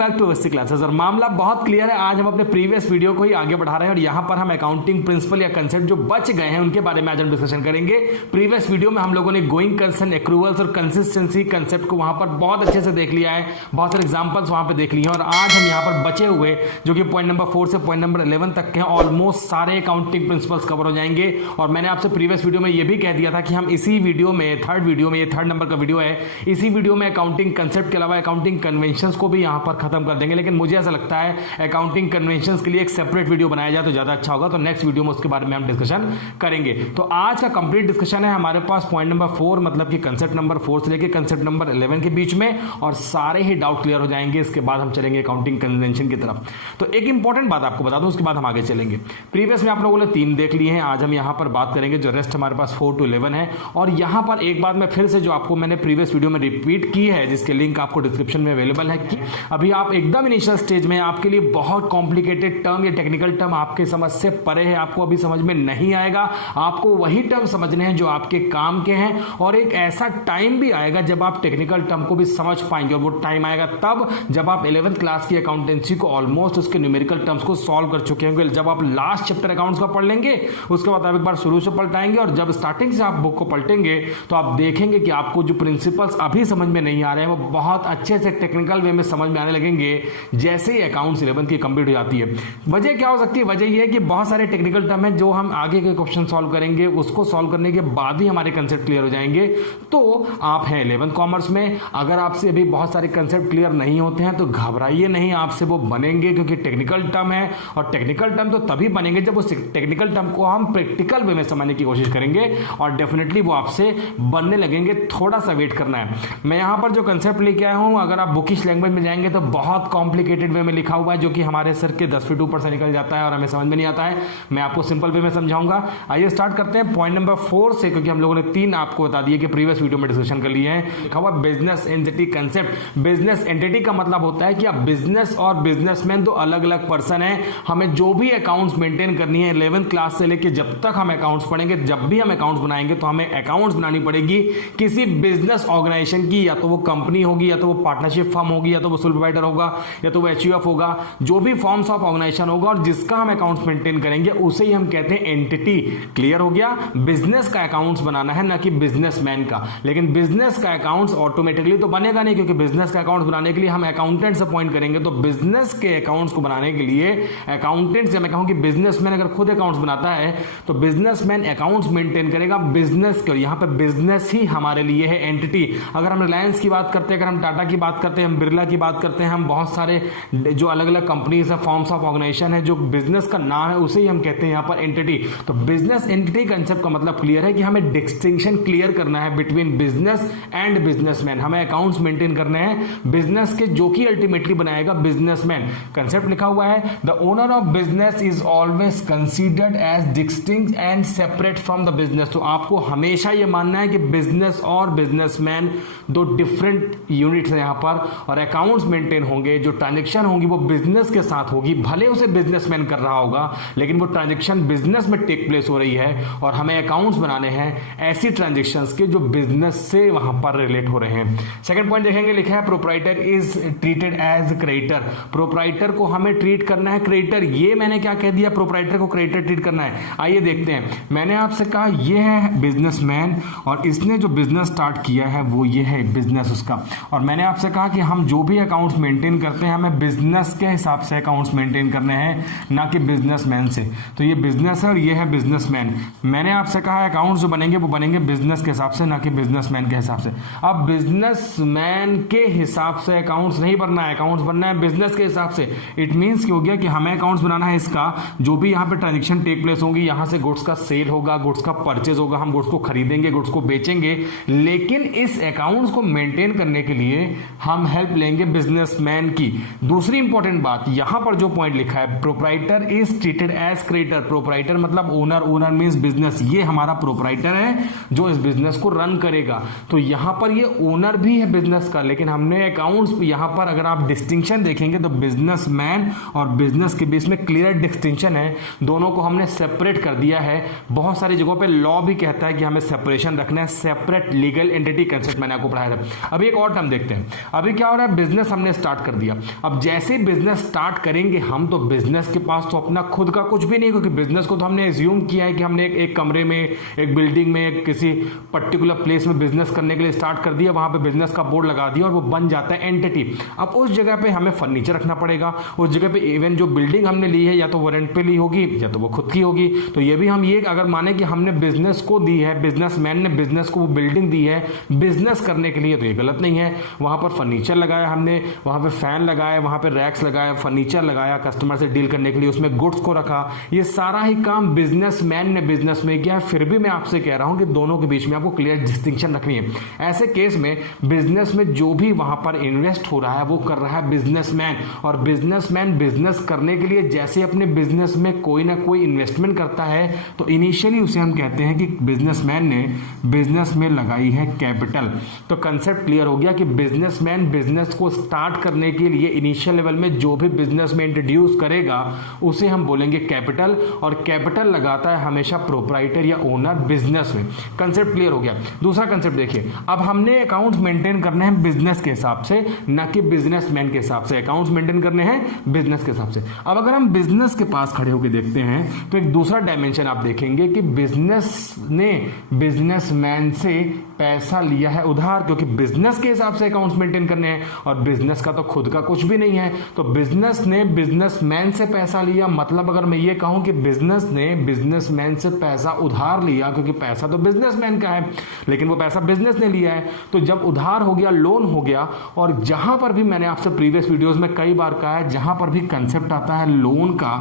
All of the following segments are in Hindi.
Back to Awasthi classes. और मामला बहुत क्लियर है, आज हम अपने प्रीवियस वीडियो को ही आगे बढ़ा रहे हैं और यहां पर हम अकाउंटिंग प्रिंसिपल या कंसेप्ट जो बच गए हैं उनके बारे में आज हम डिस्कशन करेंगे। प्रीवियस वीडियो में हम लोगों ने गोइंग कंसर्न, एक्रूवल्स और कंसिस्टेंसी कंसेप्ट को वहां पर बहुत अच्छे से देख लिया है, बहुत सारे एग्जांपल्स वहां पर देख लिए हैं। और आज हम यहां पर बचे हुए जो कि पॉइंट नंबर 4 से पॉइंट नंबर 11 तक के हैं, ऑलमोस्ट सारे अकाउंटिंग प्रिंसिपल्स कवर हो जाएंगे। और मैंने आपसे प्रीवियस वीडियो में यह भी कह दिया था कि हम इसी वीडियो में, थर्ड वीडियो में, ये थर्ड नंबर का वीडियो है, इसी वीडियो में अकाउंटिंग कंसेप्ट के अलावा अकाउंटिंग कन्वेंशंस को भी यहां पर खत्म कर देंगे। लेकिन मुझे ऐसा लगता है अकाउंटिंग कन्वेंशंस के लिए एक सेपरेट वीडियो बनाया जाए तो ज्यादा अच्छा होगा, तो नेक्स्ट वीडियो में उसके बारे में हम डिस्कशन करेंगे। तो आज का कंप्लीट डिस्कशन है हमारे पास पॉइंट नंबर 4 मतलब कि कंसेप्ट नंबर 4 से लेकर कंसेप्ट नंबर 11 के बीच में, और सारे ही डाउट क्लियर हो जाएंगे। इसके बाद हम चलेंगे अकाउंटिंग कन्वेंशन की तरफ। तो एक इंपॉर्टेंट बात आपको बता दूं, उसके बाद हम आगे चलेंगे। प्रीवियस में आप लोगों ने 3 देख लिए हैं, आज हम यहां पर बात करेंगे जो रेस्ट हमारे पास 4 to 11 है। और यहां पर एक बात मैं फिर से जो आपको मैंने प्रीवियस वीडियो में रिपीट की है, जिसके लिंक आपको डिस्क्रिप्शन में अवेलेबल है, कि अभी आप एकदम इनिशियल स्टेज में, आपके लिए बहुत कॉम्प्लिकेटेड टर्म या टेक्निकल टर्म आपके समझ से परे है, आपको अभी समझ में नहीं आएगा। आपको वही टर्म समझने हैं जो आपके काम के हैं, और एक ऐसा टाइम भी आएगा जब आप टेक्निकल टर्म को भी समझ पाएंगे। और वो टाइम आएगा तब जब आप 11th क्लास की अकाउंटेंसी को ऑलमोस्ट उसके न्यूमेरिकल टर्म्स को सॉल्व कर चुके होंगे। जब आप लास्ट चैप्टर अकाउंट्स का पढ़ लेंगे, उसके बाद आप एक बार शुरू से पलटाएंगे, और जब स्टार्टिंग से आप बुक को पलटेंगे तो आप देखेंगे कि आपको जो प्रिंसिपल्स अभी समझ में नहीं आ रहे हैं वो बहुत अच्छे से टेक्निकल वे में समझ में आने लगेंगे जैसे ही अकाउंट्स 11 की कंप्लीट हो जाती है। वजह क्या हो सकती है? वजह यह है कि बहुत सारे टेक्निकल टर्म है जो हम आगे के क्वेश्चन सॉल्व करेंगे, उसको सॉल्व करने के बाद ही हमारे कंसेप्ट क्लियर हो जाएंगे। तो आप हैं 11th कॉमर्स में, अगर आपसे अभी बहुत सारे कंसेप्ट क्लियर नहीं होते हैं तो घबराइए नहीं, आपसे वो बनेंगे, क्योंकि टेक्निकल टर्म है। और टेक्निकल टर्म तो तभी बनेंगे जब उस टेक्निकल टर्म को हम प्रैक्टिकल वे में समझने की कोशिश करेंगे, और डेफिनेटली वो आपसे बनने लगेंगे। थोड़ा सा वेट करना है। मैं यहां पर जो कंसेप्ट लेके आया हूं, अगर आप बुकिश लैंग्वेज में जाएंगे तो बहुत कॉम्प्लिकेटेड वे में लिखा हुआ है, जो कि हमारे सर के 10 फीट ऊपर से निकल जाता है और हमें समझ में नहीं आता है। मैं आपको सिंपल वे में समझाऊंगा। आइए स्टार्ट करते हैं पॉइंट नंबर 4 से, क्योंकि हम लोगों ने 3 आपको बता दिए कि प्रीवियस वीडियो में डिस्कशन कर लिए हैं। लिखा हुआ business entity concept. Business entity का मतलब होता है कि अब बिजनेस और बिजनेसमैन दो अलग अलग पर्सन है। हमें जो भी अकाउंट्स मेंटेन करनी है 11th क्लास से लेकर जब तक हम अकाउंट्स पढ़ेंगे, जब भी हम अकाउंट्स बनाएंगे तो हमें अकाउंट्स बनानी पड़ेगी किसी बिजनेस ऑर्गेनाइजेशन की। या तो वो कंपनी होगी, या तो वो पार्टनरशिप फर्म होगी, या तो वो सोल प्रोवाइडर होगा, या तो वो एचयूएफ होगा। जो भी फॉर्म्स ऑफ ऑर्गेनाइजेशन होगा और जिसका हम अकाउंट्स मेंटेन करेंगे उसे ही हम कहते हैं एंटिटी। क्लियर हो गया? बिजनेस का अकाउंट्स बनाना है, ना कि बिजनेसमैन का। लेकिन बिजनेस का अकाउंट्स ऑटोमेटिकली तो बनेगा नहीं, क्योंकि बिजनेस का अकाउंट्स बनाने के लिए हम अकाउंटेंट्स अपॉइंट करेंगे। तो बिजनेस के अकाउंट्स को बनाने के लिए अकाउंटेंट्स, जब मैं कहूं कि बिजनेसमैन अगर खुद अकाउंट्स बनाता है तो बिजनेसमैन अकाउंट्स मेंटेन करेगा बिजनेस के। यहां पे बिजनेस ही हमारे लिए है एंटिटी। अगर हम रिलायंस की बात करते हैं, अगर हम टाटा की बात करते हैं, हम बिरला की बात करते हैं, हम बहुत सारे जो अलग अलग कंपनीज है, फॉर्म्स ऑफ ऑर्गेनाइजेशन है, जो बिजनेस का नाम है उसे ही हम कहते हैं यहां पर एंटिटी। तो बिजनेस एंटिटी कंसेप्ट का मतलब क्लियर है कि हमें डिस्टिंक्शन क्लियर करना है बिटवीन बिजनेस एंड बिजनेसमैन। हमें अकाउंट्स मेंटेन करने हैं बिजनेस के, जो कि अल्टीमेटली बनाएगा बिजनेसमैन। कंसेप्ट लिखा हुआ है the owner of business is always considered as distinct and separate from the business. तो आपको हमेशा यह मानना है कि बिजनेस और बिजनेसमैन दो डिफरेंट यूनिट्स हैं यहां पर, और अकाउंट्स मेंटेन होंगे। जो ट्रांजेक्शन होंगी वो बिजनेस के साथ होगी, भले उसे बिजनेसमैन कर रहा होगा, लेकिन वो ट्रांजेक्शन बिजनेस में टेक प्लेस हो रही है, और हमें अकाउंट्स बनाने हैं ऐसी ट्रांजेक्शंस के जो बिजनेस से वहां पर रिलेट हो रहे हैं। सेकंड पॉइंट देखेंगे, लिखा है proprietor is treated as creditor. Proprietor को हमें ट्रीट करना है क्रेडिटर। ये मैंने क्या कह दिया? प्रोप्राइटर को क्रेडिटर ट्रीट करना है। आइए देखते हैं। मैंने आपसे कहा ये है बिजनेसमैन, और इसने जो बिजनेस स्टार्ट किया है वो ये है बिजनेस उसका। और मैंने आपसे कहा कि हम जो भी अकाउंट्स मेंटेन करते हैं हमें बिजनेस के हिसाब से अकाउंट्स मेंटेन करने हैं, ना कि बिजनेसमैन से। तो ये बिजनेस है और ये है बिजनेसमैन। मैंने आपसे कहा अकाउंट्स जो बनेंगे वो बनेंगे बिजनेस के हिसाब से, ना कि बिजनेसमैन के हिसाब से। अब बिजनेसमैन के हिसाब से अकाउंट्स नहीं बनना है, अकाउंट्स बनना है बिजनेस के हिसाब से। इट मींस कि हो गया कि हमें अकाउंट्स बनाना है इसका, जो भी यहाँ पे ट्रांजेक्शन टेक प्लेस होंगी, यहां से गुड्स का सेल होगा, गुड्स का परचेज होगा, हम गुड्स को खरीदेंगे, गुड्स को बेचेंगे। लेकिन इस अकाउंट्स को मेंटेन करने के लिए हम हेल्प लेंगे बिजनेसमैन की। दूसरी इंपॉर्टेंट बात, यहां पर जो पॉइंट लिखा है proprietor is treated as creditor. Proprietor मतलब ओनर, ओनर मींस बिजनेस। ये हमारा प्रोप्राइटर है जो इस बिजनेस को रन करेगा। तो यहां पर ये ओनर भी है बिजनेस का, लेकिन हमने अकाउंट्स यहां पर अगर आप डिस्टिंक्शन देखेंगे तो बिजनेसमैन और बिजनेस के बीच में क्लियर डिस्टिंक्शन है। दोनों को हमने सेपरेट कर दिया है। बहुत सारी जगहों पे लॉ भी कहता है कि हमें सेपरेशन रखना है, सेपरेट लीगल एंटिटी कंसेप्ट मैंने आपको पढ़ाया था। अभी एक और टर्म देखते हैं। अभी क्या हो रहा है, बिजनेस हमने स्टार्ट स्टार्ट कर दिया। अब जैसे बिजनेस स्टार्ट करेंगे हम, तो बिजनेस के पास तो अपना खुद का कुछ भी नहीं, क्योंकि बिजनेस को तो हमने एज्यूम किया है कि हमने एक कमरे में, एक बिल्डिंग में, किसी पर्टिकुलर प्लेस में बिजनेस करने के लिए स्टार्ट कर दिया, वहां पे बिजनेस का बोर्ड लगा दिया और वो बन जाता है एंटिटी। अब उस जगह पे हमें फर्नीचर रखना पड़ेगा, उस जगह पे इवन जो बिल्डिंग हमने ली है या तो वो रेंट पे ली होगी या तो वो खुद की होगी। तो ये भी हम ये अगर माने कि हमने बिजनेस को दी है, बिजनेसमैन ने बिजनेस को वो बिल्डिंग दी है बिजनेस करने के लिए, तो ये गलत नहीं है। वहां पर फर्नीचर लगाया हमने, वहां पे फैन लगाए, वहां पे रैक्स लगाया, फर्नीचर लगाया कस्टमर से डील करने के लिए, उसमें गुड्स को रखा, ये सारा ही काम बिजनेसमैन ने बिजनेस में किया। फिर भी मैं आपसे कह रहा हूं कि दोनों के बीच में आपको क्लियर डिस्टिंक्शन रखनी है। ऐसे केस में बिजनेस में जो भी वहां पर इन्वेस्ट हो रहा है वो कर रहा है बिजनेसमैन, और बिजनेसमैन बिजनेस करने के लिए जैसे अपने बिजनेस में कोई ना कोई इन्वेस्टमेंट करता है, तो इनिशियली उसे हम कहते हैं कि बिजनेसमैन ने बिजनेस में लगाई है कैपिटल। तो कंसेप्ट क्लियर हो गया कि बिजनेसमैन बिजनेस को स्टार्ट करने के लिए इनिशियल लेवल में जो भी बिजनेस में इंट्रोड्यूस करेगा उसे हम बोलेंगे कैपिटल, और कैपिटल लगाता है हमेशा प्रोप्राइटर या ओनर बिजनेस में। कंसेप्ट क्लियर हो गया। दूसरा कंसेप्ट देखिए, अब हमने अकाउंट्स मेंटेन करने हैं बिजनेस के हिसाब से, ना कि बिजनेसमैन के हिसाब से। अकाउंट्स मेंटेन करने हैं बिजनेस के हिसाब से। अब अगर हम बिजनेस के पास खड़े होकर देखते हैं तो एक दूसरा डायमेंशन आप देखेंगे कि बिजनेस ने बिजनेसमैन से पैसा लिया है उधार, क्योंकि बिजनेस के हिसाब से अकाउंट्स मेंटेन करने हैं और बिजनेस का तो खुद का कुछ भी नहीं है। तो बिजनेस ने बिजनेसमैन से पैसा लिया, मतलब अगर मैं ये कहूं कि बिजनेस ने बिजनेसमैन से पैसा उधार लिया, क्योंकि पैसा तो बिजनेसमैन का है लेकिन वो पैसा बिजनेस ने लिया है, तो जब उधार हो गया, लोन हो गया। और जहां पर भी मैंने आपसे प्रीवियस वीडियोस में कई बार कहा है, जहां पर भी कंसेप्ट आता है लोन का,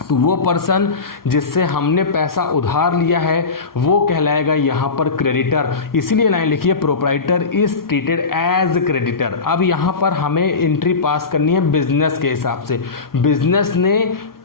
तो वो पर्सन जिससे हमने पैसा उधार लिया है वो कहलाएगा यहां पर क्रेडिटर। इसीलिए लाइन लिखिए, proprietor is treated as creditor. अब यहां पर हमें एंट्री पास करनी है बिजनेस के हिसाब से। बिजनेस ने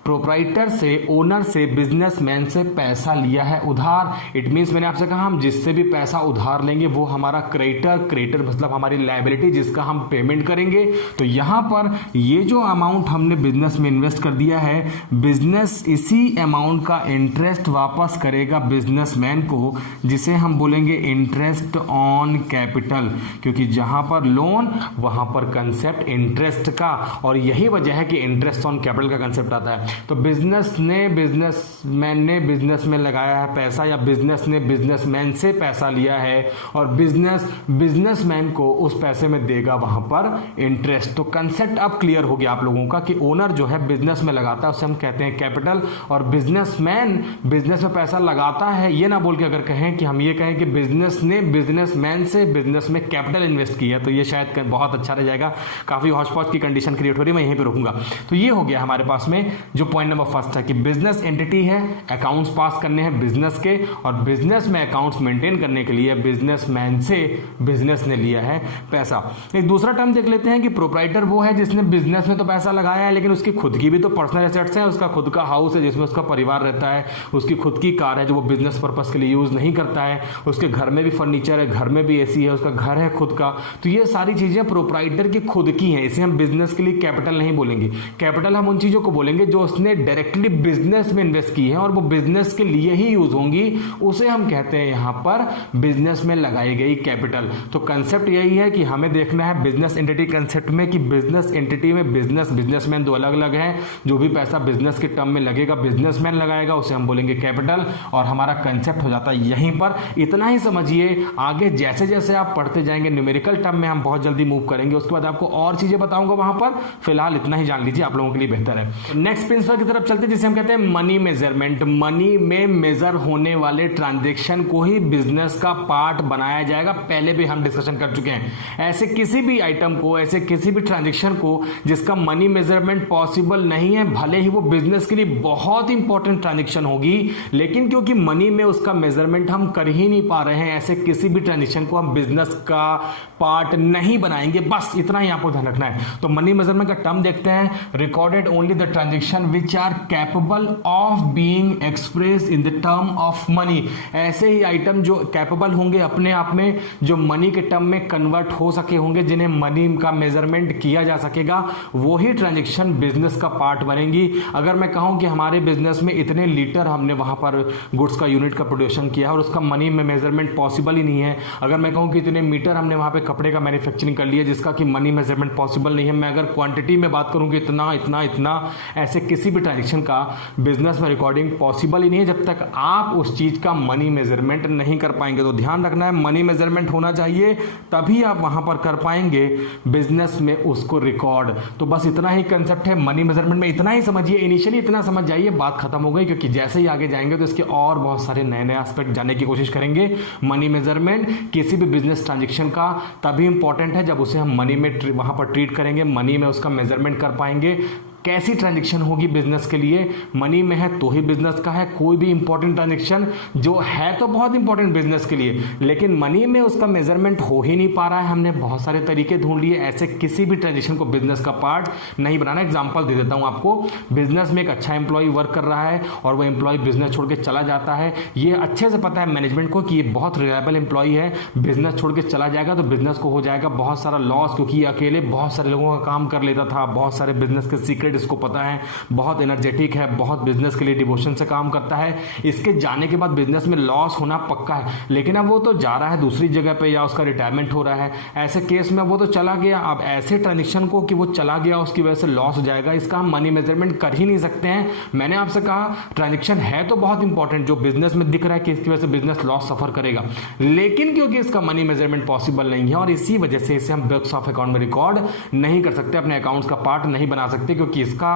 प्रोप्राइटर से, ओनर से, बिजनेसमैन से पैसा लिया है उधार। इट मींस मैंने आपसे कहा हम जिससे भी पैसा उधार लेंगे वो हमारा क्रेडिटर, क्रेडिटर मतलब हमारी लायबिलिटी जिसका हम पेमेंट करेंगे। तो यहां पर ये जो अमाउंट हमने बिजनेस में इन्वेस्ट कर दिया है, बिजनेस इसी अमाउंट का इंटरेस्ट वापस करेगा बिजनेसमैन को, जिसे हम बोलेंगे इंटरेस्ट ऑन कैपिटल, क्योंकि जहां पर लोन वहां पर कंसेप्ट इंटरेस्ट का, और यही वजह है कि इंटरेस्ट ऑन कैपिटल का कंसेप्ट आता है। तो बिजनेस ने बिजनेसमैन ने बिजनेस में लगाया है पैसा, या बिजनेस ने बिजनेसमैन से पैसा लिया है, और बिजनेस बिजनेसमैन को उस पैसे में देगा वहां पर इंटरेस्ट। तो कंसेप्ट अब क्लियर हो गया आप लोगों का कि ओनर जो है बिजनेस में लगाता है उसे हम कहते हैं कैपिटल, और बिजनेसमैन बिजनेस में पैसा लगाता है। ये ना बोल के अगर कहें कि हम ये कहें कि बिजनेस ने बिजनेसमैन से बिजनेस में कैपिटल इन्वेस्ट किया, तो ये शायद बहुत अच्छा रह जाएगा। काफी हौच पौच की कंडीशन क्रिएट हो रही है, मैं यहीं पे रुकूंगा। तो ये हो गया हमारे पास में जो पॉइंट नंबर फर्स्ट है कि बिजनेस एंटिटी है, अकाउंट्स पास करने हैं बिजनेस के, और बिजनेस में अकाउंट्स मेंटेन करने के लिए बिजनेसमैन से बिजनेस ने लिया है पैसा। एक दूसरा टर्म देख लेते हैं कि प्रोप्राइटर वो है जिसने बिजनेस में तो पैसा लगाया है लेकिन उसकी खुद की भी तो पर्सनल एसेट्स हैं, उसका खुद का हाउस है जिसमें उसका परिवार रहता है, उसकी खुद की कार है जो वो बिजनेस पर्पस के लिए यूज नहीं करता है, उसके घर में भी फर्नीचर है, घर में भी एसी है, उसका घर है खुद का। तो ये सारी चीजें प्रोप्राइटर की खुद की हैं, इसे हम बिजनेस के लिए कैपिटल नहीं बोलेंगे। कैपिटल हम उन चीजों को बोलेंगे जो उसने डायरेक्टली बिजनेस में इन्वेस्ट की है और वो बिजनेस के लिए ही यूज होंगी, उसे हम कहते हैं यहां पर बिजनेस में लगाई गई कैपिटल। तो कंसेप्ट यही है कि हमें देखना है बिजनेस एंटिटी कंसेप्ट में कि बिजनेस एंटिटी में बिजनेस बिजनेसमैन दो अलग अलग हैं। जो भी पैसा बिजनेस के टर्म में लगेगा बिजनेसमैन लगाएगा, उसे हम बोलेंगे कैपिटल, और हमारा कंसेप्ट हो जाता है यहीं पर। इतना ही समझिए, आगे जैसे जैसे आप पढ़ते जाएंगे न्यूमेरिकल टर्म में हम बहुत जल्दी मूव करेंगे, उसके बाद आपको और चीजें बताऊंगा वहां पर। फिलहाल इतना ही जान लीजिए, आप लोगों के लिए बेहतर है। नेक्स्ट प्रिंसिपल की तरफ चलते हैं जिसे हम कहते हैं मनी मेजरमेंट। मनी में मेजर होने वाले ट्रांजैक्शन को ही बिजनेस का पार्ट बनाया जाएगा। पहले भी हम डिस्कशन कर चुके हैं, ऐसे किसी भी आइटम को, ऐसे किसी भी ट्रांजैक्शन को जिसका मनी मेजरमेंट पॉसिबल नहीं है, भले ही वो बिजनेस के लिए बहुत इंपॉर्टेंट ट्रांजैक्शन होगी, लेकिन क्योंकि मनी में उसका मेजरमेंट हम कर ही नहीं पा रहे हैं, ऐसे किसी भी ट्रांजैक्शन को हम बिजनेस का पार्ट नहीं बनाएंगे। बस इतना ही आपको ध्यान रखना है। तो मनी मेजरमेंट का टर्म देखते हैं, recorded only the transaction which are capable of being express in the term of money. ऐसे ही आइटम जो कैपेबल होंगे अपने आप में, जो मनी के टर्म में कन्वर्ट हो सके होंगे, जिन्हें मनी का मेजरमेंट किया जा सकेगा, वही ट्रांजेक्शन बिजनेस का पार्ट बनेगी। अगर मैं कहूं कि हमारे बिजनेस में इतने लीटर हमने वहां पर गुड्स का यूनिट का प्रोडक्शन किया और उसका मनी में मेजरमेंट पॉसिबल ही नहीं है, अगर मैं कहूं कि इतने मीटर हमने वहां पे कपड़े का मैन्युफैक्चरिंग कर लिया जिसका कि मनी मेजरमेंट पॉसिबल नहीं है, मैं अगर क्वांटिटी में बात करूं कि इतना इतना इतना, ऐसे किसी भी ट्रांजेक्शन का बिजनेस में रिकॉर्डिंग पॉसिबल ही नहीं है जब तक आप उस चीज का मनी मेजरमेंट नहीं कर पाएंगे। तो ध्यान रखना है, मनी मेजरमेंट होना चाहिए, तभी आप वहां पर कर पाएंगे बिजनेस में उसको रिकॉर्ड। तो बस इतना ही कंसेप्ट है मनी मेजरमेंट में, इतना ही समझिए, इनिशियली इतना समझ जाइए, बात खत्म हो गई, क्योंकि जैसे ही आगे जाएंगे तो इसके और बहुत सारे नए नए एस्पेक्ट जानने की कोशिश करेंगे। मनी मेजरमेंट किसी भी बिजनेस ट्रांजेक्शन का तभी इंपॉर्टेंट है जब उसे हम मनी में वहां पर ट्रीट करेंगे, मनी में उसका मेजरमेंट कर पाएंगे। कैसी ट्रांजैक्शन होगी बिजनेस के लिए, मनी में है तो ही बिजनेस का है। कोई भी इंपॉर्टेंट ट्रांजैक्शन जो है तो बहुत इंपॉर्टेंट बिजनेस के लिए, लेकिन मनी में उसका मेजरमेंट हो ही नहीं पा रहा है, हमने बहुत सारे तरीके ढूंढ लिए, ऐसे किसी भी ट्रांजैक्शन को बिजनेस का पार्ट नहीं बनाना। एग्जांपल दे देता हूं आपको, बिजनेस में एक अच्छा एम्प्लॉय वर्क कर रहा है और वो एम्प्लॉय बिजनेस छोड़ के चला जाता है, ये अच्छे से पता है मैनेजमेंट को कि ये बहुत रिलायबल एम्प्लॉय है, बिजनेस छोड़ के चला जाएगा तो बिजनेस को हो जाएगा बहुत सारा लॉस, क्योंकि ये अकेले बहुत सारे लोगों का काम कर लेता था, बहुत सारे बिजनेस के सीक्रेट इसको पता है, बहुत एनर्जेटिक है, बहुत बिजनेस के लिए डिवोशन से काम करता है। इसके जाने के बाद बिजनेस में लॉस होना पक्का है, लेकिन अब वो तो जा रहा है दूसरी जगह पे या उसका रिटायरमेंट हो रहा है, ऐसे केस में वो तो चला गया। अब ऐसे ट्रांजेक्शन को कि वो चला गया उसकी वजह से लॉस हो जाएगा, इसका हम मनी मेजरमेंट कर ही नहीं सकते हैं। मैंने आपसे कहा ट्रांजेक्शन है तो बहुत इंपॉर्टेंट, जो बिजनेस में दिख रहा है कि इसकी वजह से बिजनेस लॉस सफर करेगा, लेकिन क्योंकि इसका मनी मेजरमेंट पॉसिबल नहीं है और इसी वजह से इसे हम बुक्स ऑफ अकाउंट में रिकॉर्ड नहीं कर सकते, अपने अकाउंट्स का पार्ट नहीं बना सकते, क्योंकि इसका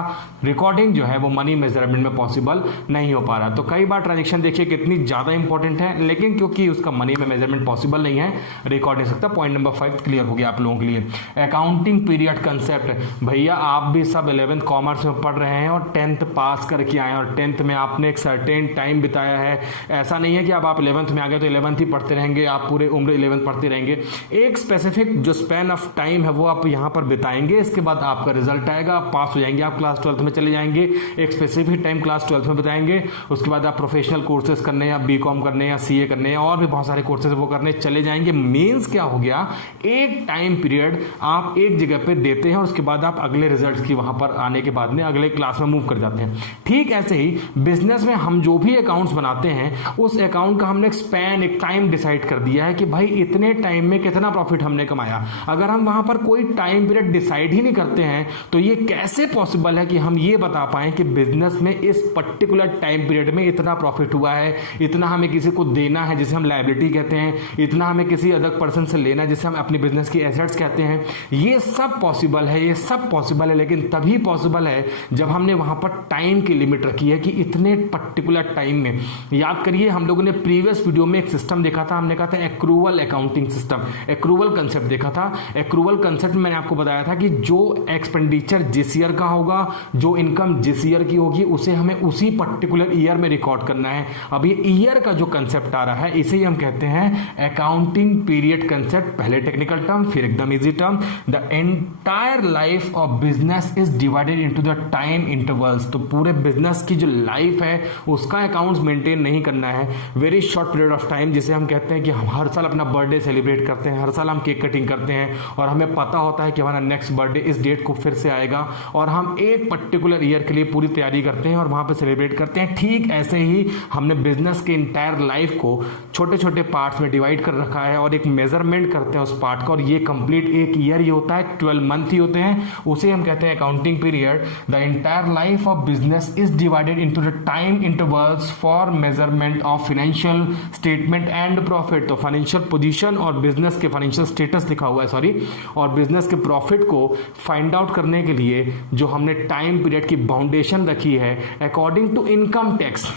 रिकॉर्डिंग जो है वो मनी मेजरमेंट में पॉसिबल नहीं हो पा रहा। तो कई बार ट्रांजैक्शन देखिए कितनी ज्यादा इंपॉर्टेंट है, लेकिन क्योंकि उसका मनी में मेजरमेंट पॉसिबल नहीं है, रिकॉर्ड नहीं सकता। पॉइंट नंबर 5 क्लियर हो गया आप लोगों के लिए। अकाउंटिंग पीरियड कंसेप्ट, भैया आप भी सब 11th कॉमर्स में पढ़ रहे हैं और 10th पास करके आए और 10th में आपने एक सर्टेन टाइम बिताया है। ऐसा नहीं है कि अब आप 11th में आ गए तो 11th ही पढ़ते रहेंगे, आप पूरे उम्र 11th पढ़ते रहेंगे। एक स्पेसिफिक जो स्पैन ऑफ टाइम है वो आप यहाँ पर बिताएंगे, इसके बाद आपका रिजल्ट आएगा, आप पास हो जाएंगे, आप क्लास 12th में चले जाएंगे, एक स्पेसिफिक टाइम क्लास 12th में बताएंगे। उसके बाद आप प्रोफेशनल कोर्सेज करने या बीकॉम करने या सीए करने या और भी बहुत सारे कोर्सेज वो करने चले जाएंगे। मींस क्या हो गया, एक टाइम पीरियड आप एक जगह पे देते हैं और उसके बाद आप अगले रिजल्ट्स की वहां पर आने के बाद में अगले क्लास में मूव कर जाते हैं। ठीक ऐसे ही बिजनेस में हम जो भी अकाउंट्स बनाते हैं उस अकाउंट का हमने एक स्पैन, एक टाइम डिसाइड कर दिया है कि भाई इतने टाइम में कितना प्रॉफिट हमने कमाया। अगर हम वहां पर कोई टाइम पीरियड डिसाइड ही नहीं करते हैं तो ये कैसे पॉसिबल है कि हम ये बता पाए कि बिजनेस में इस पर्टिकुलर टाइम पीरियड में इतना प्रॉफिट हुआ है, इतना हमें किसी को देना है जिसे हम लायबिलिटी कहते हैं, इतना हमें किसी अदर पर्सन से लेना है जिसे हम अपनी बिजनेस की एसेट्स कहते हैं। ये सब पॉसिबल है, ये सब पॉसिबल है, लेकिन तभी पॉसिबल है जब हमने वहां पर टाइम की लिमिट रखी है कि इतने पर्टिकुलर टाइम में। याद करिए हम लोगों ने प्रीवियस वीडियो में एक सिस्टम देखा था, हमने कहा था accrual accounting system, accrual concept देखा था। एक्रूवल कंसेप्ट मैंने आपको बताया था कि जो एक्सपेंडिचर जिस ईयर का होगा, जो इनकम जिस ईयर की होगी, उसे हमें उसी पर्टिकुलर ईयर में रिकॉर्ड करना है। अब ये ईयर का जो कंसेप्ट आ रहा है इसे ही हम कहते हैं अकाउंटिंग पीरियड कंसेप्ट। पहले टेक्निकल टर्म फिर एकदम easy term. The entire life of business is divided into the time intervals. तो पूरे बिजनेस की जो लाइफ है उसका अकाउंट्स मेंटेन नहीं करना है, very short period of time, जिसे हम कहते हैं कि हम हर साल अपना बर्थडे सेलिब्रेट करते हैं, हर साल हम केक कटिंग करते हैं और हमें पता होता है कि हमारा नेक्स्ट बर्थडे इस डेट को फिर से आएगा और हम एक पर्टिकुलर ईयर के लिए पूरी तैयारी करते हैं और वहां पे सेलिब्रेट करते हैं। ठीक ऐसे ही हमने बिजनेस के इंटायर लाइफ को छोटे छोटे पार्ट्स में डिवाइड कर रखा है और एक मेजरमेंट करते हैं उस पार्ट का, और ये कंप्लीट एक ईयर ही होता है, 12 मंथ ही होते हैं, उसे हम कहते हैं accounting period. The entire life of business is divided into the time intervals for measurement of financial statement and profit. तो फाइनेंशियल पोजीशन और बिजनेस के फाइनेंशियल स्टेटस लिखा हुआ है, सॉरी, और बिजनेस के प्रॉफिट को फाइंड आउट करने के लिए जो हमने टाइम पीरियड की बाउंडेशन रखी है according to income tax.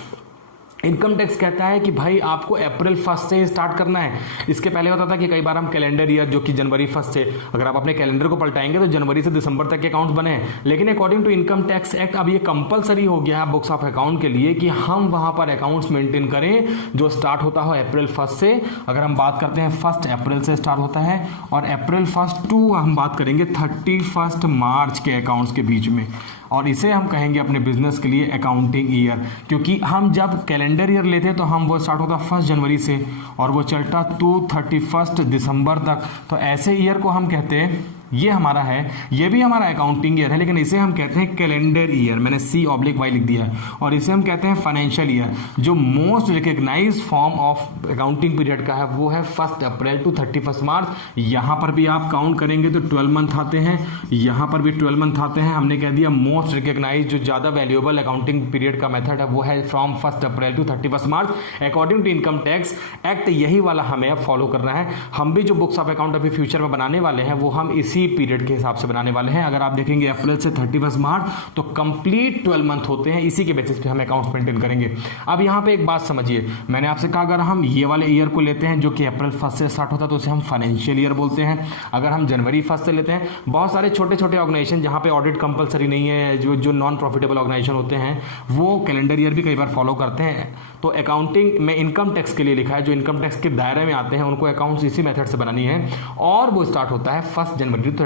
Income tax कहता है कि भाई आपको अप्रैल 1 से स्टार्ट करना है। इसके पहले होता था कि कई बार हम कैलेंडर ईयर जो कि जनवरी 1 से, अगर आप अपने कैलेंडर को पलटाएंगे तो जनवरी से दिसंबर तक के अकाउंट्स बने हैं, लेकिन according to income tax act अब ये कंपलसरी हो गया है बुक्स ऑफ अकाउंट के लिए कि हम वहां पर अकाउंट्स मेंटेन करें जो स्टार्ट होता हो अप्रैल 1 से। अगर हम बात करते हैं 1 अप्रैल से स्टार्ट होता है और अप्रैल 1 टू हम बात करेंगे 31 मार्च के अकाउंट्स के बीच में। और इसे हम कहेंगे अपने बिजनेस के लिए अकाउंटिंग ईयर, क्योंकि हम जब कैलेंडर ईयर लेते हैं तो हम वो स्टार्ट होता 1 जनवरी से और वो चलता 31 दिसंबर तक। तो ऐसे ईयर को हम कहते हैं, ये हमारा है, ये भी हमारा अकाउंटिंग ईयर है, लेकिन इसे हम कहते हैं कैलेंडर ईयर, मैंने C/Y लिख दिया है। और इसे हम कहते हैं फाइनेंशियल ईयर। जो most recognise form of accounting period का है वो है 1 अप्रैल टू 31 मार्च। यहाँ पर भी आप काउंट करेंगे तो 12 मंथ आते हैं, यहाँ पर भी 12 मंथ आते हैं। हमने कह दिया मोस्ट रिकग्नाइज जो ज़्यादा वैल्यूएबल अकाउंटिंग पीरियड का मेथड है वो है from 1 April to 31 March according to income tax act. यही वाला हमें अब फॉलो करना है। हम भी जो बुक्स ऑफ अकाउंट अभी फ्यूचर में बनाने वाले हैं वो हम इसी पीरियड के हिसाब से बनाने वाले हैं। अगर आप देखेंगे अप्रैल से 31 मार्च तो कंप्लीट 12 मंथ होते हैं, इसी के बेसिस पे हम अकाउंट्स मेंटेन करेंगे। अब यहाँ पे एक बात समझिए, मैंने आपसे कहा अगर हम ये वाले ईयर को लेते हैं जो कि अप्रैल 1 से स्टार्ट होता है तो उसे हम फाइनेंशियल ईयर बोलते हैं। अगर हम जनवरी 1 से लेते हैं, बहुत सारे छोटे छोटे ऑर्गेनाइजेशन जहाँ पे ऑडिट कंपलसरी नहीं है, जो नॉन प्रॉफिटेबल ऑर्गेनाइजेशन होते हैं वो कैलेंडर ईयर भी कई बार फॉलो करते हैं। तो अकाउंटिंग में इनकम टैक्स के लिए लिखा है, जो इनकम टैक्स के दायरे में आते हैं उनको अकाउंट्स इसी मेथड से बनानी है और वो स्टार्ट होता है 1 जनवरी टू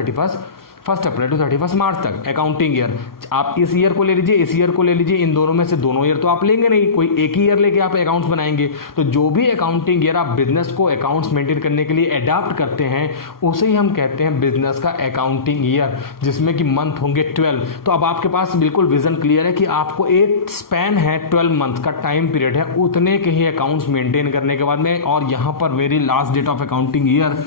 1 अप्रैल टू 31 मार्च तक अकाउंटिंग ईयर। आप इस ईयर को ले लीजिए, इस ईयर को ले लीजिए, इन दोनों में से दोनों ईयर तो आप लेंगे नहीं, कोई एक ही ईयर लेके आप अकाउंट्स बनाएंगे। तो जो भी अकाउंटिंग ईयर आप बिजनेस को अकाउंट्स मेंटेन करने के लिए अडॉप्ट करते हैं उसे ही हम कहते हैं बिजनेस का अकाउंटिंग ईयर, जिसमें कि मंथ होंगे 12। तो अब आपके पास बिल्कुल विजन क्लियर है कि आपको एक स्पैन है 12 मंथ का टाइम पीरियड है, उतने के ही अकाउंट्स मेंटेन करने के बाद में। और यहाँ पर very last date of accounting year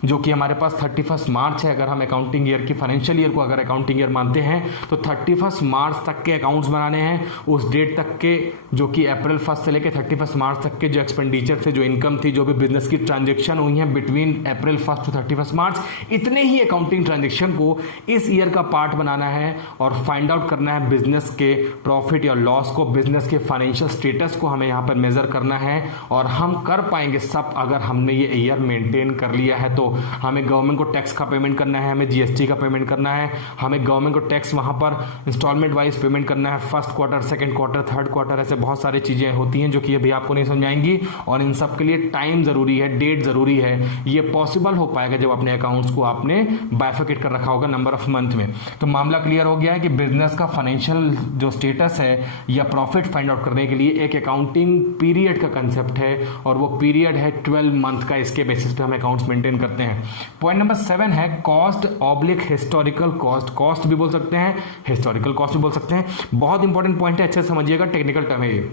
जो कि हमारे पास 31 मार्च है। अगर हम अकाउंटिंग ईयर की फाइनेंशियल ईयर को अगर अकाउंटिंग ईयर मानते हैं तो 31 मार्च तक के अकाउंट्स बनाने हैं। उस डेट तक के जो कि अप्रैल 1 से लेकर 31 मार्च तक के जो एक्सपेंडिचर थे, जो इनकम थी, जो भी बिजनेस की ट्रांजेक्शन हुई हैं बिटवीन अप्रैल 1 टू 31 मार्च, इतने ही अकाउंटिंग ट्रांजेक्शन को इस ईयर का पार्ट बनाना है और फाइंड आउट करना है बिजनेस के प्रॉफिट या लॉस को, बिजनेस के फाइनेंशियल स्टेटस को हमें यहाँ पर मेजर करना है। और हम कर पाएंगे सब अगर हमने ये ईयर मेंटेन कर लिया है। तो हमें गवर्नमेंट को टैक्स का पेमेंट करना है, हमें जीएसटी का पेमेंट करना है, हमें गवर्नमेंट को टैक्स वहाँ पर इंस्टॉलमेंट वाइज पेमेंट करना है, first quarter, second quarter, third quarter, ऐसे बहुत सारी चीज़ें होती हैं जो कि अभी आपको नहीं समझाएंगी। और इन सब के लिए टाइम ज़रूरी है, डेट ज़रूरी है। ये पॉसिबल हो पाएगा जब अपने अकाउंट्स को आपने बाइफिकेट कर रखा होगा नंबर ऑफ मंथ में। तो मामला क्लियर हो गया है कि बिजनेस का फाइनेंशियल जो स्टेटस है या प्रॉफिट फाइंड आउट करने के लिए एक अकाउंटिंग पीरियड का कंसेप्ट है और वो पीरियड है 12 मंथ का। इसके बेसिस पे हम अकाउंट्स मेंटेन करते हैं। पॉइंट नंबर 7 है कॉस्ट/ हिस्टोरिकल कॉस्ट। कॉस्ट भी बोल सकते हैं, हिस्टोरिकल कॉस्ट भी बोल सकते हैं। बहुत इंपॉर्टेंट पॉइंट है, अच्छे से समझिएगा, टेक्निकल टर्म है ये।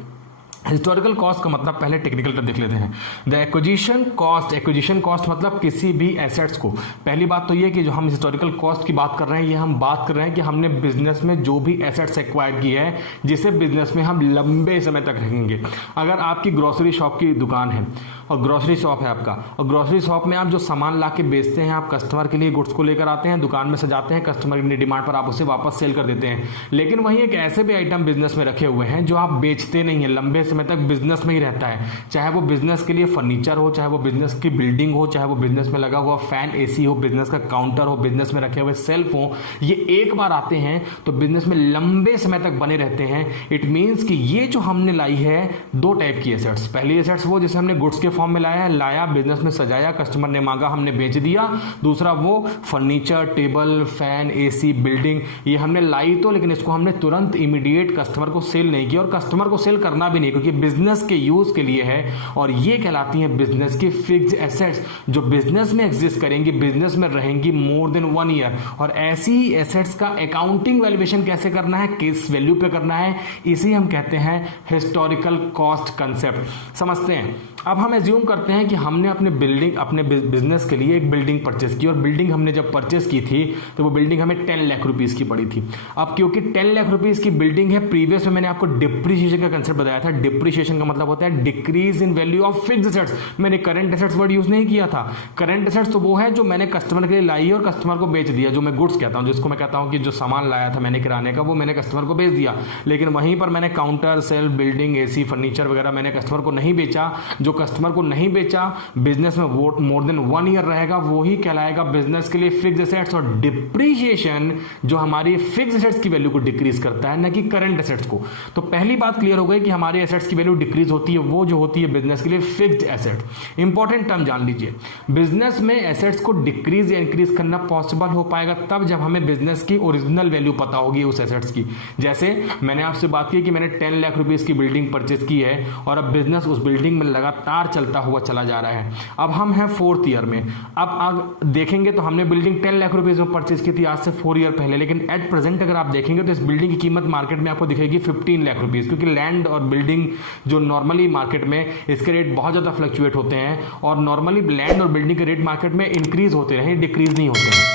हिस्टोरिकल कॉस्ट का मतलब पहले टेक्निकल टर्म देख लेते हैं। The acquisition cost. Acquisition cost मतलब किसी भी एसेट्स को, पहली बात तो ये कि जो हम हिस्टोरिकल कॉस्ट की बात कर रहे हैं, ये हम बात कर रहे हैं कि हमने बिजनेस में जो भी एसेट्स एक्वायर की है जिसे बिजनेस में हम लंबे समय तक रखेंगे। अगर आपकी ग्रोसरी शॉप की दुकान है और ग्रोसरी शॉप है आपका, और ग्रोसरी शॉप में आप जो सामान ला के बेचते हैं, आप कस्टमर के लिए गुड्स को लेकर आते हैं, दुकान में सजाते हैं, कस्टमर की डिमांड पर आप उसे वापस सेल कर देते हैं। लेकिन वहीं एक ऐसे भी आइटम बिजनेस में रखे हुए हैं जो आप बेचते नहीं है, लंबे समय तक बिजनेस में ही रहता है। चाहे वो बिजनेस के लिए फर्नीचर हो, चाहे वो बिजनेस की बिल्डिंग हो, चाहे वो बिजनेस में लगा हुआ फैन, एसी हो, बिजनेस का काउंटर हो, बिजनेस में रखे हुए सेल्फ हो, ये एक बार आते हैं तो बिजनेस में लंबे समय तक बने रहते हैं। इट मीन्स कि ये जो हमने लाई है दो टाइप की एसेट्स। पहली एसेट्स वो जिसे हमने गुड्स के फॉर्म में लाया, बिजनेस में सजाया, कस्टमर ने मांगा, हमने बेच दिया। दूसरा वो furniture, table, fan, AC, building, ये हमने लाई तो, लेकिन इसको हमने तुरंत इमीडिएट कस्टमर को सेल नहीं किया और कस्टमर को सेल करना भी नहीं, क्योंकि बिजनेस के यूज के लिए है। और ये कहलाती हैं बिजनेस की फिक्स्ड एसेट्स, जो बिजनेस में एग्जिस्ट करेंगी, बिजनेस में रहेंगी मोर देन 1 ईयर। और ऐसी ही एसेट्स का अकाउंटिंग वैल्यूएशन कैसे करना है, किस वैल्यू पे करना है, इसी हम कहते हैं हिस्टोरिकल कॉस्ट कंसेप्ट। समझते हैं। अब हम एज्यूम करते हैं कि हमने अपने बिजनेस के लिए एक बिल्डिंग परचेस की, और बिल्डिंग हमने जब परचेस की थी तो वो बिल्डिंग हमें 10 लाख रुपीस की पड़ी थी। अब क्योंकि 10 लाख रुपीस की बिल्डिंग है, प्रीवियस में मैंने आपको डिप्रिसिएशन का कंसेप्ट बताया था। डिप्रिसिएशन का मतलब होता है decrease in value of fixed assets. मैंने करंट एसेट्स वर्ड यूज नहीं किया था। करंट एसेट्स तो वो है जो मैंने कस्टमर के लिए लाई और कस्टमर को बेच दिया, जो मैं गुड्स कहता हूं, जिसको मैं कहता हूं कि जो सामान लाया था मैंने किराने का, वो मैंने कस्टमर को बेच दिया। लेकिन वहीं पर मैंने counter, self, building, AC, furniture वगैरह मैंने कस्टमर को नहीं बेचा, जो कस्टमर को नहीं बेचा, बिजनेस में मोर देन 1 ईयर रहेगा, वो ही कहलाएगा बिजनेस के लिए फिक्स्ड एसेट्स। और डिप्रीशिएशन जो हमारी फिक्स्ड एसेट्स की वैल्यू को डिक्रीज करता है, ना कि करंट एसेट्स को। तो पहली बात क्लियर हो गई कि हमारे एसेट्स की वैल्यू डिक्रीज होती है, वो जो होती है बिजनेस के लिए फिक्स्ड एसेट। इंपॉर्टेंट टर्म जान लीजिए, बिजनेस में एसेट्स को डिक्रीज या इंक्रीज करना पॉसिबल हो पाएगा तब जब हमें बिजनेस की ओरिजिनल वैल्यू पता होगी उस एसेट्स की। जैसे मैंने आपसे बात की कि मैंने 10 लाख रुपीस की बिल्डिंग परचेज की है और अब बिजनेस उस बिल्डिंग में लगातार चलता हुआ चला जा रहा है। अब हम हैं 4th ईयर में। अब देखेंगे तो हमने बिल्डिंग 10 लाख रुपीस में परचेज की थी आज से 4 ईयर पहले, लेकिन एट प्रेजेंट अगर आप देखेंगे तो इस बिल्डिंग की कीमत मार्केट में आपको दिखेगी 15 लाख रुपीस, क्योंकि लैंड और बिल्डिंग जो नॉर्मली मार्केट में इसके रेट बहुत ज़्यादा फ्लक्चुएट होते हैं और नॉर्मली लैंड और बिल्डिंग के रेट मार्केट में इंक्रीज होते रहे, डिक्रीज नहीं होते हैं।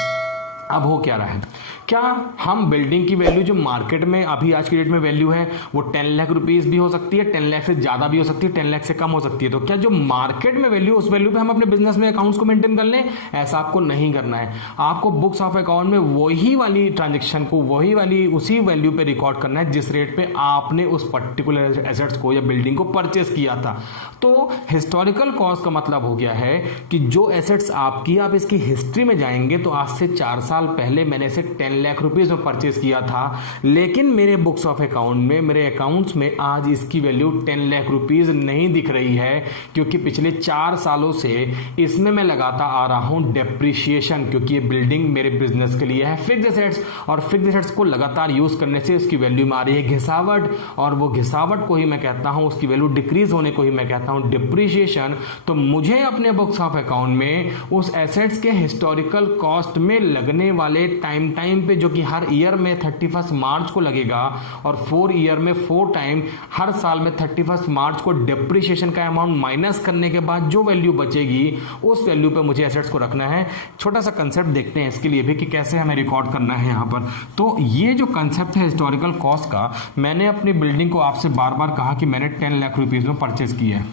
अब हो क्या रहा है, क्या हम बिल्डिंग की वैल्यू जो मार्केट में अभी आज की डेट में वैल्यू है वो 10 लाख रुपीस भी हो सकती है, 10 लाख से ज़्यादा भी हो सकती है, 10 लाख से कम हो सकती है। तो क्या जो मार्केट में वैल्यू उस वैल्यू पे हम अपने बिजनेस में अकाउंट्स को मेंटेन कर लें? ऐसा आपको नहीं करना है। आपको बुक्स ऑफ अकाउंट में वही वाली ट्रांजेक्शन को वही वाली उसी वैल्यू पे रिकॉर्ड करना है जिस रेट पे आपने उस पर्टिकुलर एसेट्स को या बिल्डिंग को परचेस किया था। तो हिस्टोरिकल कॉस्ट का मतलब हो गया है कि जो एसेट्स आपकी, आप इसकी हिस्ट्री में जाएंगे तो आज से 4 साल पहले मैंने इसे 10 लाख रुपीस में परचेस किया था, लेकिन मेरे बुक्स ऑफ अकाउंट में, मेरे अकाउंट्स में आज इसकी वैल्यू 10 लाख रुपीस नहीं दिख रही है, क्योंकि पिछले 4 सालों से इसमें मैं लगाता आ रहा हूं डेप्रिशिएशन, क्योंकि ये बिल्डिंग मेरे बिजनेस के लिए है फिक्स्ड एसेट्स और फिक्स्ड एसेट्स को लगातार यूज करने से उसकी वैल्यू में आ रही है घिसावट, और वो घिसावट को ही मैं कहता हूं, उसकी वैल्यू डिक्रीज होने को ही मैं कहता हूं डिप्रिशिएशन। तो मुझे अपने बुक्स ऑफ अकाउंट में उस एसेट्स के हिस्टोरिकल कॉस्ट में लगने वाले टाइम पे, जो कि हर ईयर में 31 मार्च को लगेगा और 4 ईयर में 4 टाइम हर साल में 31 मार्च को डेप्रिशिएशन का अमाउंट माइनस करने के बाद जो वैल्यू बचेगी उस वैल्यू पे मुझे एसेट्स को रखना है। छोटा सा कंसेप्ट देखते हैं इसके लिए भी कि कैसे हमें रिकॉर्ड करना है यहाँ पर। तो ये जो कंसेप्ट है हिस्टोरिकल कॉस्ट का, मैंने अपनी बिल्डिंग को आपसे बार बार कहा कि मैंने 10 लाख रुपीस में परचेज की है।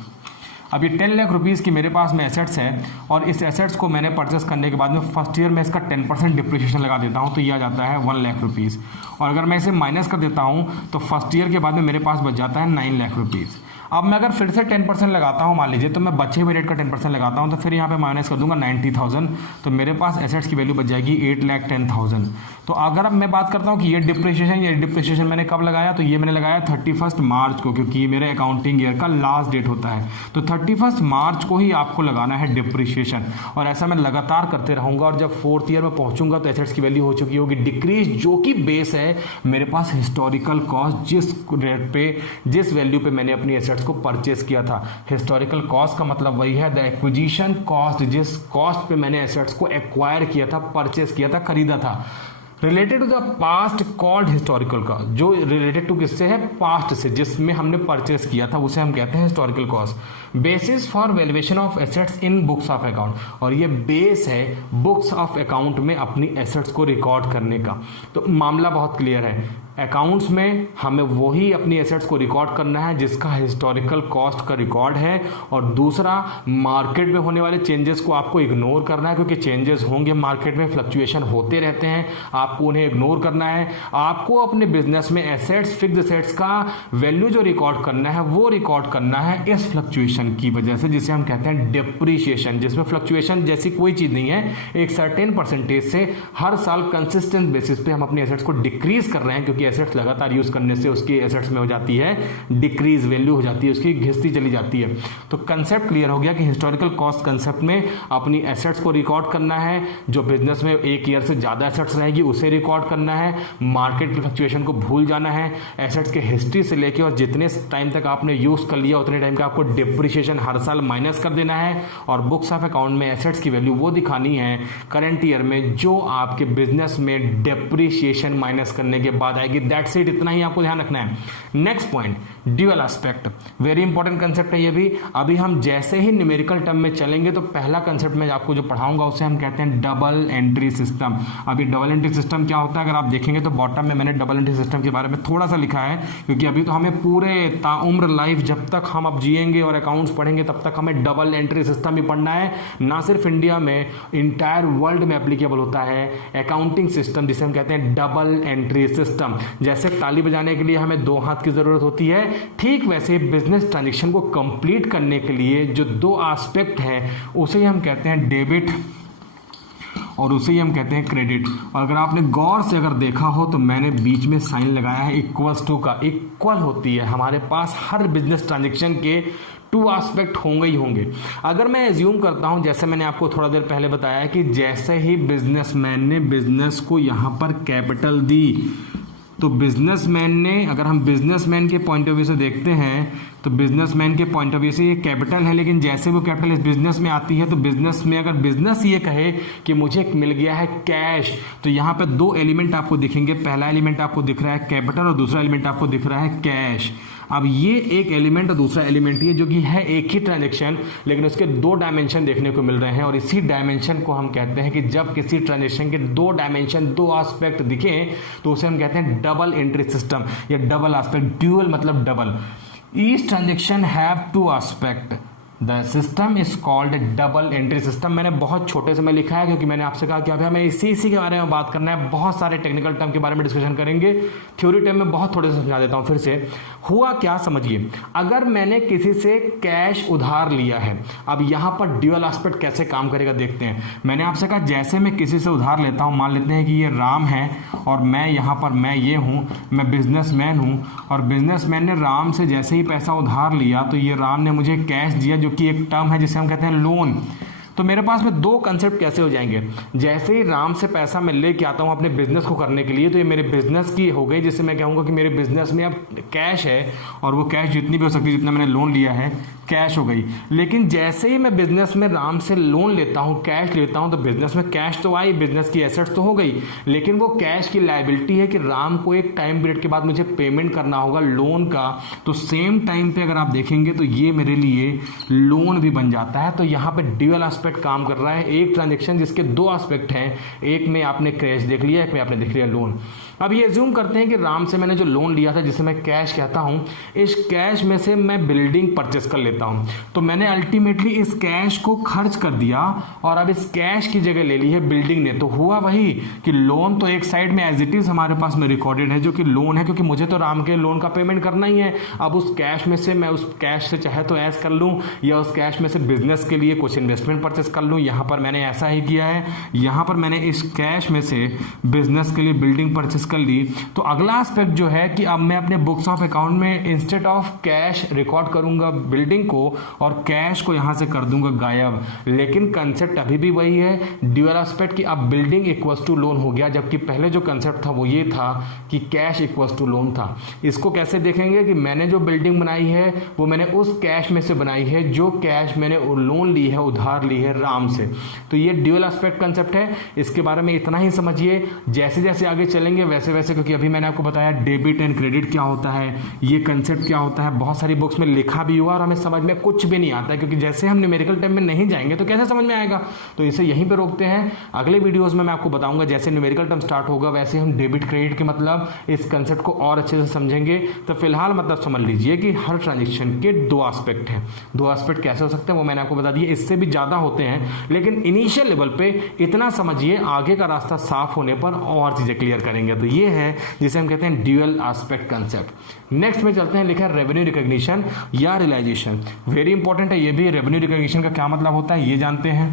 अब ये 10 लाख रुपीस की मेरे पास में एसेट्स है और इस एसेट्स को मैंने परचेस करने के बाद में फर्स्ट ईयर में इसका 10% डिप्रिशिएशन लगा देता हूँ, तो ये आ जाता है 1 लाख रुपीस। और अगर मैं इसे माइनस कर देता हूँ तो फर्स्ट ईयर के बाद में मेरे पास बच जाता है 9 लाख रुपीस। अब मैं अगर फिर से 10% लगाता हूँ, मान लीजिए, तो मैं बचे हुए रेट का 10% लगाता हूँ, तो फिर यहाँ पे माइनस कर दूंगा 90,000, तो मेरे पास एसेट्स की वैल्यू बच जाएगी 8,10,000। तो अगर अब मैं बात करता हूँ कि ये डिप्रिशिएशन मैंने कब लगाया, तो ये मैंने लगाया 31 मार्च को, क्योंकि ये मेरे अकाउंटिंग ईयर का लास्ट डेट होता है। तो 31 मार्च को ही आपको लगाना है डिप्रिशिएशन, और ऐसा मैं लगातार करते रहूंगा। और जब 4th ईयर में पहुंचूंगा तो एसेट्स की वैल्यू हो चुकी होगी डिक्रीज, जो कि बेस है मेरे पास हिस्टोरिकल कॉस्ट, जिस रेट पे, जिस वैल्यू पे मैंने अपनी एसेट्स को परचेस किया था। हिस्टोरिकल कॉस्ट का मतलब वही है द एक्विजिशन कॉस्ट, जिस कॉस्ट पे मैंने एसेट्स को एक्वायर किया था, परचेस किया था, खरीदा था। Related to the past called historical cost, जो रिलेटेड टू किससे है, पास्ट से, जिसमें हमने परचेस किया था, उसे हम कहते हैं historical cost. Basis for valuation of assets in books of account, और ये बेस है बुक्स ऑफ अकाउंट में अपनी एसेट्स को रिकॉर्ड करने का। तो मामला बहुत क्लियर है, अकाउंट्स में हमें वही अपनी एसेट्स को रिकॉर्ड करना है जिसका हिस्टोरिकल कॉस्ट का रिकॉर्ड है, और दूसरा मार्केट में होने वाले चेंजेस को आपको इग्नोर करना है, क्योंकि चेंजेस होंगे मार्केट में, फ्लक्चुएशन होते रहते हैं, आपको उन्हें इग्नोर करना है। आपको अपने बिजनेस में एसेट्स, फिक्स्ड एसेट्स का वैल्यू जो रिकॉर्ड करना है वो रिकॉर्ड करना है इस फ्लक्चुएशन की वजह से, जिसे हम कहते हैं डिप्रिशिएशन, जिसमें फ्लक्चुएशन जैसी कोई चीज नहीं है। एक सर्टेन परसेंटेज से हर साल कंसिस्टेंट बेसिस पे हम अपनी एसेट्स को डिक्रीज कर रहे हैं, क्योंकि एसेट्स लगातार यूज करने से उसकी एसेट्स में हो जाती है डिक्रीज, वैल्यू हो जाती है उसकी, घिसती चली जाती है। तो कंसेप्ट क्लियर हो गया कि हिस्टोरिकल कॉस्ट कंसेप्ट में अपनी एसेट्स को रिकॉर्ड करना है, जो बिजनेस में 1 ईयर से ज्यादा एसेट्स रहेगी उसे रिकॉर्ड करना है, मार्केट की फ्लक्चुएशन को भूल जाना है, एसेट्स के हिस्ट्री से लेके और जितने टाइम तक आपने यूज कर लिया उतने टाइम का आपको डिप्रिशिएशन हर साल माइनस कर देना है, और बुक्स ऑफ अकाउंट में एसेट्स की वैल्यू वो दिखानी है करंट ईयर में जो आपके बिजनेस में डिप्रिशिएशन माइनस करने के बाद आएगी। दैट्स इट, इतना ही आपको ध्यान रखना है। Next point, dual aspect, very important concept है ये भी। अभी हम जैसे ही न्यूमेरिकल टर्म में चलेंगे तो पहला कंसेप्ट मैं आपको जो पढ़ाऊंगा उसे हम कहते हैं डबल एंट्री सिस्टम। अभी डबल एंट्री सिस्टम क्या होता है, अगर आप देखेंगे तो बॉटम में मैंने डबल एंट्री सिस्टम के बारे में थोड़ा सा लिखा है, क्योंकि अभी तो हमें पूरे ताउम्र लाइफ, जब तक हम अब जिएंगे और अकाउंट्स पढ़ेंगे तब तक हमें डबल एंट्री सिस्टम ही पढ़ना है। ना सिर्फ इंडिया में, इंटायर वर्ल्ड में एप्लीकेबल होता है अकाउंटिंग सिस्टम जिसे हम कहते हैं डबल एंट्री सिस्टम। जैसे ताली बजाने के लिए हमें 2 हाथ की ज़रूरत होती है, ठीक वैसे बिजनेस ट्रांजेक्शन को कंप्लीट करने के लिए जो 2 एस्पेक्ट हैं उसे हम कहते हैं डेबिट और उसे ही हम कहते हैं क्रेडिट। और अगर आपने गौर से अगर देखा हो तो मैंने बीच में साइन लगाया है इक्वल्स टू का। इक्वल होती है, हमारे पास हर बिजनेस ट्रांजेक्शन के 2 एस्पेक्ट होंगे ही होंगे। अगर मैं एज्यूम करता हूं, जैसे मैंने आपको थोड़ा देर पहले बताया कि जैसे ही बिजनेसमैन ने बिजनेस को यहां पर कैपिटल दी, तो बिजनेसमैन ने, अगर हम बिजनेसमैन के पॉइंट ऑफ व्यू से देखते हैं तो बिजनेसमैन के पॉइंट ऑफ व्यू से ये कैपिटल है, लेकिन जैसे वो कैपिटल इस बिजनेस में आती है तो बिजनेस में अगर बिजनेस ये कहे कि मुझे मिल गया है कैश, तो यहाँ पे 2 एलिमेंट आपको दिखेंगे। पहला एलिमेंट आपको दिख रहा है कैपिटल और दूसरा एलिमेंट आपको दिख रहा है कैश। अब ये एक एलिमेंट और दूसरा एलिमेंट ये जो कि है एक ही ट्रांजेक्शन, लेकिन उसके 2 डायमेंशन देखने को मिल रहे हैं। और इसी डायमेंशन को हम कहते हैं कि जब किसी ट्रांजेक्शन के 2 डायमेंशन 2 एस्पेक्ट दिखें तो उसे हम कहते हैं डबल एंट्री सिस्टम या डबल एस्पेक्ट। ड्यूअल मतलब double. Each transaction have 2 aspect, the system is called double entry system. मैंने बहुत छोटे से में लिखा है क्योंकि मैंने आपसे कहा कि अभी हमें इसी के बारे में बात करना है। बहुत सारे टेक्निकल टर्म के बारे में डिस्कशन करेंगे, थ्योरी टर्म में बहुत थोड़े से समझा देता हूं। फिर से हुआ क्या समझिए, अगर मैंने किसी से कैश उधार लिया है, अब यहां पर ड्यूअल एस्पेक्ट कैसे काम करेगा देखते हैं। मैंने आपसे कहा जैसे मैं किसी से उधार लेता हूं, मान लेते हैं कि ये राम है और मैं यहां पर मैं ये हूं, मैं बिजनेसमैन हूं और बिजनेसमैन ने राम से जैसे ही पैसा उधार लिया तो ये राम ने मुझे कैश दिया, जो कि एक टर्म है जिसे हम कहते हैं लोन। तो मेरे पास में 2 कंसेप्ट कैसे हो जाएंगे। जैसे ही राम से पैसा मैं लेके आता हूं अपने बिजनेस को करने के लिए, तो ये मेरे बिजनेस की हो गई, जिससे मैं कहूंगा कि मेरे बिजनेस में अब कैश है और वो कैश जितनी भी हो सकती है, जितना मैंने लोन लिया है कैश हो गई। लेकिन जैसे ही मैं बिजनेस में राम से लोन लेता हूं, कैश लेता हूं, तो बिजनेस में कैश तो आई, बिजनेस की एसेट्स तो हो गई, लेकिन वो कैश की लायबिलिटी है कि राम को एक टाइम पीरियड के बाद मुझे पेमेंट करना होगा लोन का। तो सेम टाइम पे अगर आप देखेंगे तो ये मेरे लिए लोन भी बन जाता है। तो यहाँ पे ड्यूअल एस्पेक्ट काम कर रहा है। एक ट्रांजेक्शन जिसके 2 एस्पेक्ट हैं, एक में आपने कैश देख लिया, एक में आपने देख लिया लोन। अब ये अज्यूम करते हैं कि राम से मैंने जो लोन लिया था, जिसे मैं कैश कहता हूं, इस कैश में से मैं बिल्डिंग परचेस कर लेता हूं। तो मैंने अल्टीमेटली इस कैश को खर्च कर दिया और अब इस कैश की जगह ले ली है बिल्डिंग ने। तो हुआ वही कि लोन तो एक साइड में एज इट इज हमारे पास में रिकॉर्डेड है, जो कि लोन है, क्योंकि मुझे तो राम के लोन का पेमेंट करना ही है। अब उस कैश में से मैं उस कैश से चाहे तो ऐश कर लूं या उस कैश में से बिजनेस के लिए कुछ इन्वेस्टमेंट परचेस कर लूं। यहां पर मैंने ऐसा ही किया है, यहां पर मैंने इस कैश में से बिजनेस के लिए बिल्डिंग परचेस कर ली। तो अगला एस्पेक्ट जो है कि अब मैं अपने बुक्स ऑफ अकाउंट में इंस्टेड ऑफ कैश रिकॉर्ड करूंगा बिल्डिंग को और कैश को यहां से कर दूंगा गायब। लेकिन कंसेप्ट अभी भी वही है, ड्यूअल एस्पेक्ट, कि अब बिल्डिंग इक्वल्स टू लोन हो गया, जबकि पहले जो कंसेप्ट था वो ये था कि कैश इक्वल्स टू लोन था। इसको कैसे देखेंगे कि मैंने जो बिल्डिंग बनाई है वो मैंने उस कैश में से बनाई है जो कैश मैंने लोन ली है, उधार ली है राम से। तो ये ड्यूअल एस्पेक्ट कंसेप्ट है। इसके बारे में इतना ही समझिए। जैसे जैसे आगे चलेंगे वैसे वैसे, क्योंकि अभी मैंने आपको बताया डेबिट एंड क्रेडिट क्या होता है, ये कंसेप्ट क्या होता है, बहुत सारी बुक्स में लिखा भी हुआ और हमें समझ में कुछ भी नहीं आता है, क्योंकि जैसे हम न्यूमेरिकल टर्म में नहीं जाएंगे तो कैसे समझ में आएगा। तो इसे यहीं पे रोकते हैं। अगले वीडियोस में मैं आपको बताऊंगा जैसे न्यूमेरिकल टर्म स्टार्ट होगा वैसे हम डेबिट क्रेडिट के मतलब इस कंसेप्ट को और अच्छे से समझेंगे। तो फिलहाल मतलब समझ लीजिए कि हर ट्रांजेक्शन के 2 एस्पेक्ट हैं। 2 एस्पेक्ट कैसे हो सकते हैं वो मैंने आपको बता दिया, इससे भी ज्यादा होते हैं, लेकिन इनिशियल लेवल पे इतना समझिए, आगे का रास्ता साफ होने पर और चीजें क्लियर करेंगे। तो ये है जिसे हम कहते हैं ड्यूअल एस्पेक्ट कंसेप्ट। नेक्स्ट में चलते हैं, लिखा है रेवेन्यू रिकॉग्निशन या रियलाइजेशन। वेरी इंपॉर्टेंट है ये भी। रेवेन्यू रिकॉग्निशन का क्या मतलब होता है ये जानते हैं।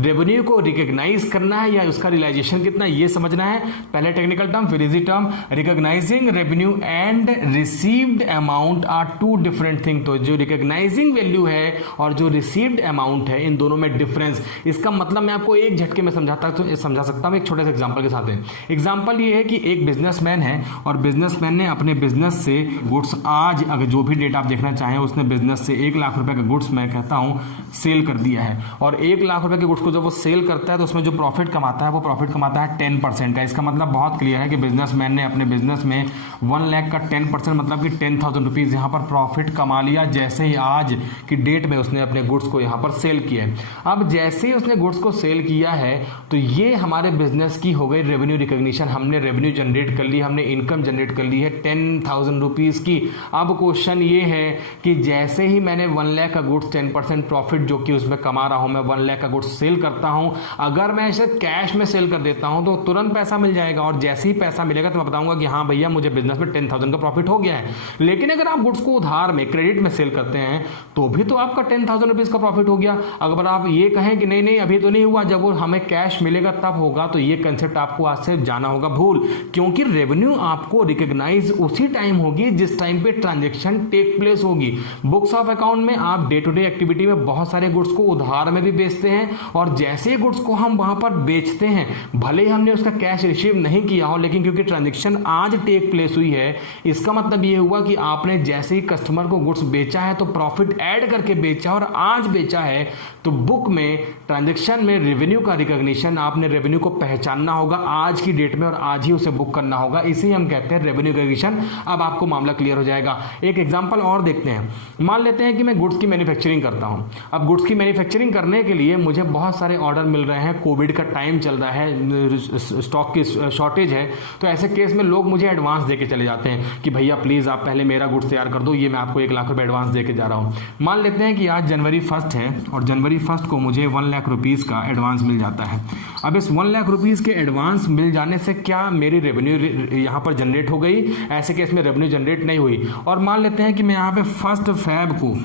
रेवेन्यू को रिकॉग्नाइज करना है या उसका रियलाइजेशन कितना ये समझना है। पहले टेक्निकल टर्म फिर easy term. Recognising revenue and received amount are 2 different thing. तो जो रिकॉग्नाइजिंग वैल्यू है और जो रिसीव्ड अमाउंट है, इन दोनों में डिफरेंस। इसका मतलब मैं आपको एक झटके में समझा सकता हूं एक छोटे से एग्जांपल के साथ। एग्जांपल ये है कि एक बिजनेसमैन है और बिजनेसमैन ने अपने बिजनेस से गुड्स, आज अगर जो भी डेट आप देखना चाहें, उसने बिजनेस से 1 लाख रुपए का गुड्स, मैं कहता हूं, सेल कर दिया है। और 1 लाख रुपए के गुड्स को जब वो सेल करता है तो उसमें जो प्रॉफिट कमाता है वो प्रॉफिट कमाता है 10% का। इसका मतलब बहुत क्लियर है कि बिजनेसमैन ने अपने बिजनेस में 1 लाख का 10% मतलब कि 10,000 रुपीज यहाँ पर प्रॉफिट कमा लिया जैसे ही आज की डेट में उसने अपने गुड्स को यहाँ पर सेल किया है। अब जैसे ही उसने गुड्स को सेल किया है तो ये हमारे बिजनेस की हो गई रेवेन्यू रिकॉग्निशन। हमने रेवेन्यू जनरेट कर ली, हमने इनकम जनरेट कर ली है 10,000 रुपीज़ की। अब क्वेश्चन ये है कि जैसे ही मैंने 1 लाख का गुड्स 10% प्रॉफिट जो कि उसमें कमा रहा हूं, मैं 1 लाख का गुड्स सेल करता हूं, अगर मैं इसे कैश में सेल कर देता हूं तो तुरंत पैसा मिल जाएगा, और जैसे ही पैसा मिलेगा तो मैं बताऊंगा कि हाँ भैया मुझे बिजनेस में 10,000 का प्रॉफिट हो गया है। लेकिन अगर आप गुड्स को उधार में क्रेडिट में सेल करते हैं तो भी तो आपका 10,000 रुपीज का प्रॉफिट हो गया। अगर आप ये कहें कि नहीं नहीं अभी तो नहीं हुआ, जब वो हमें कैश मिलेगा तब होगा, तो ये कंसेप्ट आपको आज से जाना होगा भूल, क्योंकि रेवेन्यू आपको रिकॉग्नाइज उसी टाइम होगी जिस टाइम पे ट्रांजैक्शन टेक प्लेस होगी। बुक्स ऑफ अकाउंट में आप डे टू डे एक्टिविटी में बहुत सारे गुड्स को उधार में भी बेचते हैं, और जैसे गुड्स को हम वहां पर बेचते हैं, भले ही हमने उसका कैश रिसीव नहीं किया हो, लेकिन क्योंकि ट्रांजैक्शन आज टेक प्लेस हुई है, इसका मतलब ये हुआ कि आपने जैसे ही कस्टमर को गुड्स बेचा है तो प्रॉफिट ऐड करके बेचा और आज बेचा है, तो बुक में ट्रांजैक्शन में रेवेन्यू का रिकॉग्निशन, आपने रेवेन्यू को पहचानना होगा आज की डेट में और आज ही उसे बुक करना होगा, इसे हम कहते हैं रेवेन्यू रिकॉग्निशन। अब आपको मामला क्लियर हो जाएगा। एक एग्जांपल और देखते हैं। मान लेते हैं कि मैं गुड्स की मैन्युफैक्चरिंग करता हूं। अब गुड्स की मैन्युफैक्चरिंग करने के लिए मुझे बहुत सारे ऑर्डर मिल रहे हैं, कोविड का टाइम चल रहा है, स्टॉक की शॉर्टेज है, तो ऐसे केस में लोग मुझे एडवांस देके चले जाते हैं कि भैया प्लीज आप पहले मेरा गुड्स तैयार कर दो, ये मैं आपको 1 लाख रुपए एडवांस देके जा रहा हूं। मान लेते हैं कि आज जनवरी 1 है और जनवरी 1 को मुझे 1 लाख रुपीस का एडवांस मिल जाता है। अब इस 1 लाख रुपीस के एडवांस मिल जाने से क्या मेरी रेवेन्यू यहां पर जनरेट हो गई? ऐसे केस में रेवेन्यू जनरेट नहीं हुई। और मान लेते हैं कि मैं यहां पे 1 फरवरी को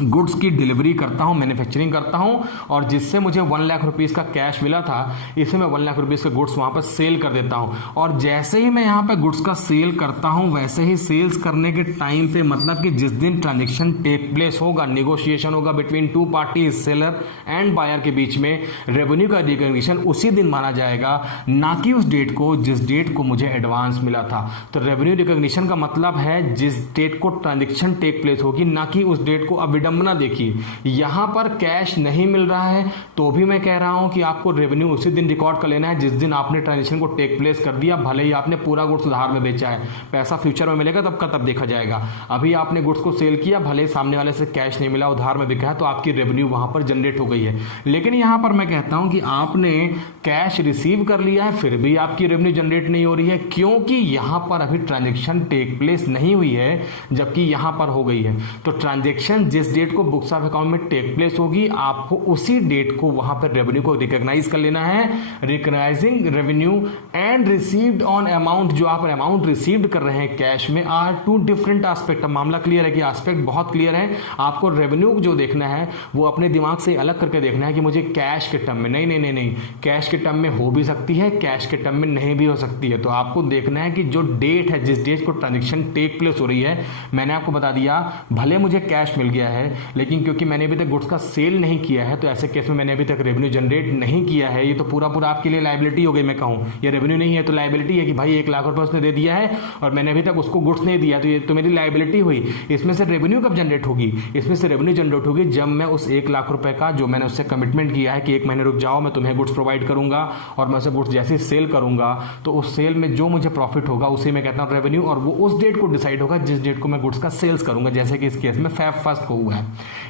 गुड्स की डिलीवरी करता हूं, मैन्युफैक्चरिंग करता हूं, और जिससे मुझे 1 लाख रुपीस का कैश मिला था, इसे मैं 1 लाख रुपीस का गुड्स वहां पर सेल कर देता हूं। और जैसे ही मैं यहां पे गुड्स का सेल करता हूं, वैसे ही सेल्स करने के टाइम पे, मतलब कि जिस दिन ट्रांजैक्शन टेक प्लेस होगा, नेगोशिएशन होगा between 2 parties, seller and buyer के बीच में, रेवेन्यू का रिकॉग्निशन उसी दिन माना जाएगा, ना कि उस डेट को जिस डेट को मुझे एडवांस मिला था। तो रेवेन्यू रिकॉग्निशन का मतलब है जिस डेट को ट्रांजैक्शन टेक प्लेस होगी, ना कि उस डेट को। अब विडंबना देखिए, यहां पर कैश नहीं मिल रहा है तो भी मैं कह रहा हूं कि आपको रेवेन्यू उसी दिन रिकॉर्ड कर लेना है जिस दिन आपने ट्रांजैक्शन को टेक प्लेस कर दिया, भले ही आपने पूरा गुड्स उधार में बेचा है। पैसा फ्यूचर में मिलेगा तब का तब देखा जाएगा। अभी आपने गुड्स को सेल किया, भले ही सामने वाले से कैश नहीं मिला, उधार में बिका है, तो आपकी रेवेन्यू वहां पर जनरेट हो गई है। लेकिन यहां पर मैं कहता हूं कि आपने कैश रिसीव कर लिया है, फिर भी आपकी रेवेन्यू जनरेट नहीं हो रही है, क्योंकि यहां पर अभी ट्रांजैक्शन टेक प्लेस नहीं हुई है, जबकि यहां पर हो गई है। तो ट्रांजैक्शन जिस डेट को बुक्स ऑफ अकाउंट में टेक प्लेस होगी, आपको उसी डेट को वहां पर रेवेन्यू को रिकॉग्नाइज कर लेना है। Recognising revenue and received on amount, जो आप अमाउंट रिसीव्ड कर रहे हैं कैश में, आर 2 डिफरेंट एस्पेक्ट। मामला क्लियर है कि एस्पेक्ट बहुत क्लियर है। आपको रेवेन्यू जो देखना है वो अपने दिमाग से अलग करके देखना है कि मुझे कैश के टर्म में, नहीं, कैश के टर्म में हो भी सकती है, कैश के टर्म में नहीं भी हो सकती है। तो आपको देखना है कि जो डेट है, जिस डेट को ट्रांजैक्शन टेक प्लेस हो रही है, मैंने आपको बता दिया भले मुझे कैश मिल गया है, लेकिन क्योंकि मैंने अभी तक गुड्स का सेल नहीं किया है, तो ऐसे केस में मैंने अभी तक रेवेन्यू जनरेट नहीं किया है। ये तो पूरा आपके लिए लायबिलिटी हो गई। मैं कहूं ये रेवेन्यू नहीं है तो लायबिलिटी है कि भाई 1 लाख रुपए उसने दे दिया है और मैंने अभी तक उसको गुड्स नहीं दिया, तो ये तो मेरी लायबिलिटी हुई। इसमें से रेवेन्यू कब जनरेट होगी? इसमें से रेवेन्यू जनरेट होगी जब मैं उस 1 लाख रुपए का, जो मैंने उससे कमिटमेंट किया है कि 1 महीने रुक जाओ, मैं तुम्हें गुड्स प्रोवाइड करूंगा, और मैं उसे गुड्स जैसे सेल करूंगा, तो उस सेल में जो मुझे प्रॉफिट होगा उसे मैं कहता हूं रेवेन्यू, और वो उस डेट को डिसाइड होगा जिस डेट को मैं गुड्स का सेल्स करूंगा, जैसे कि इस केस में फरवरी 1 को हुआ है।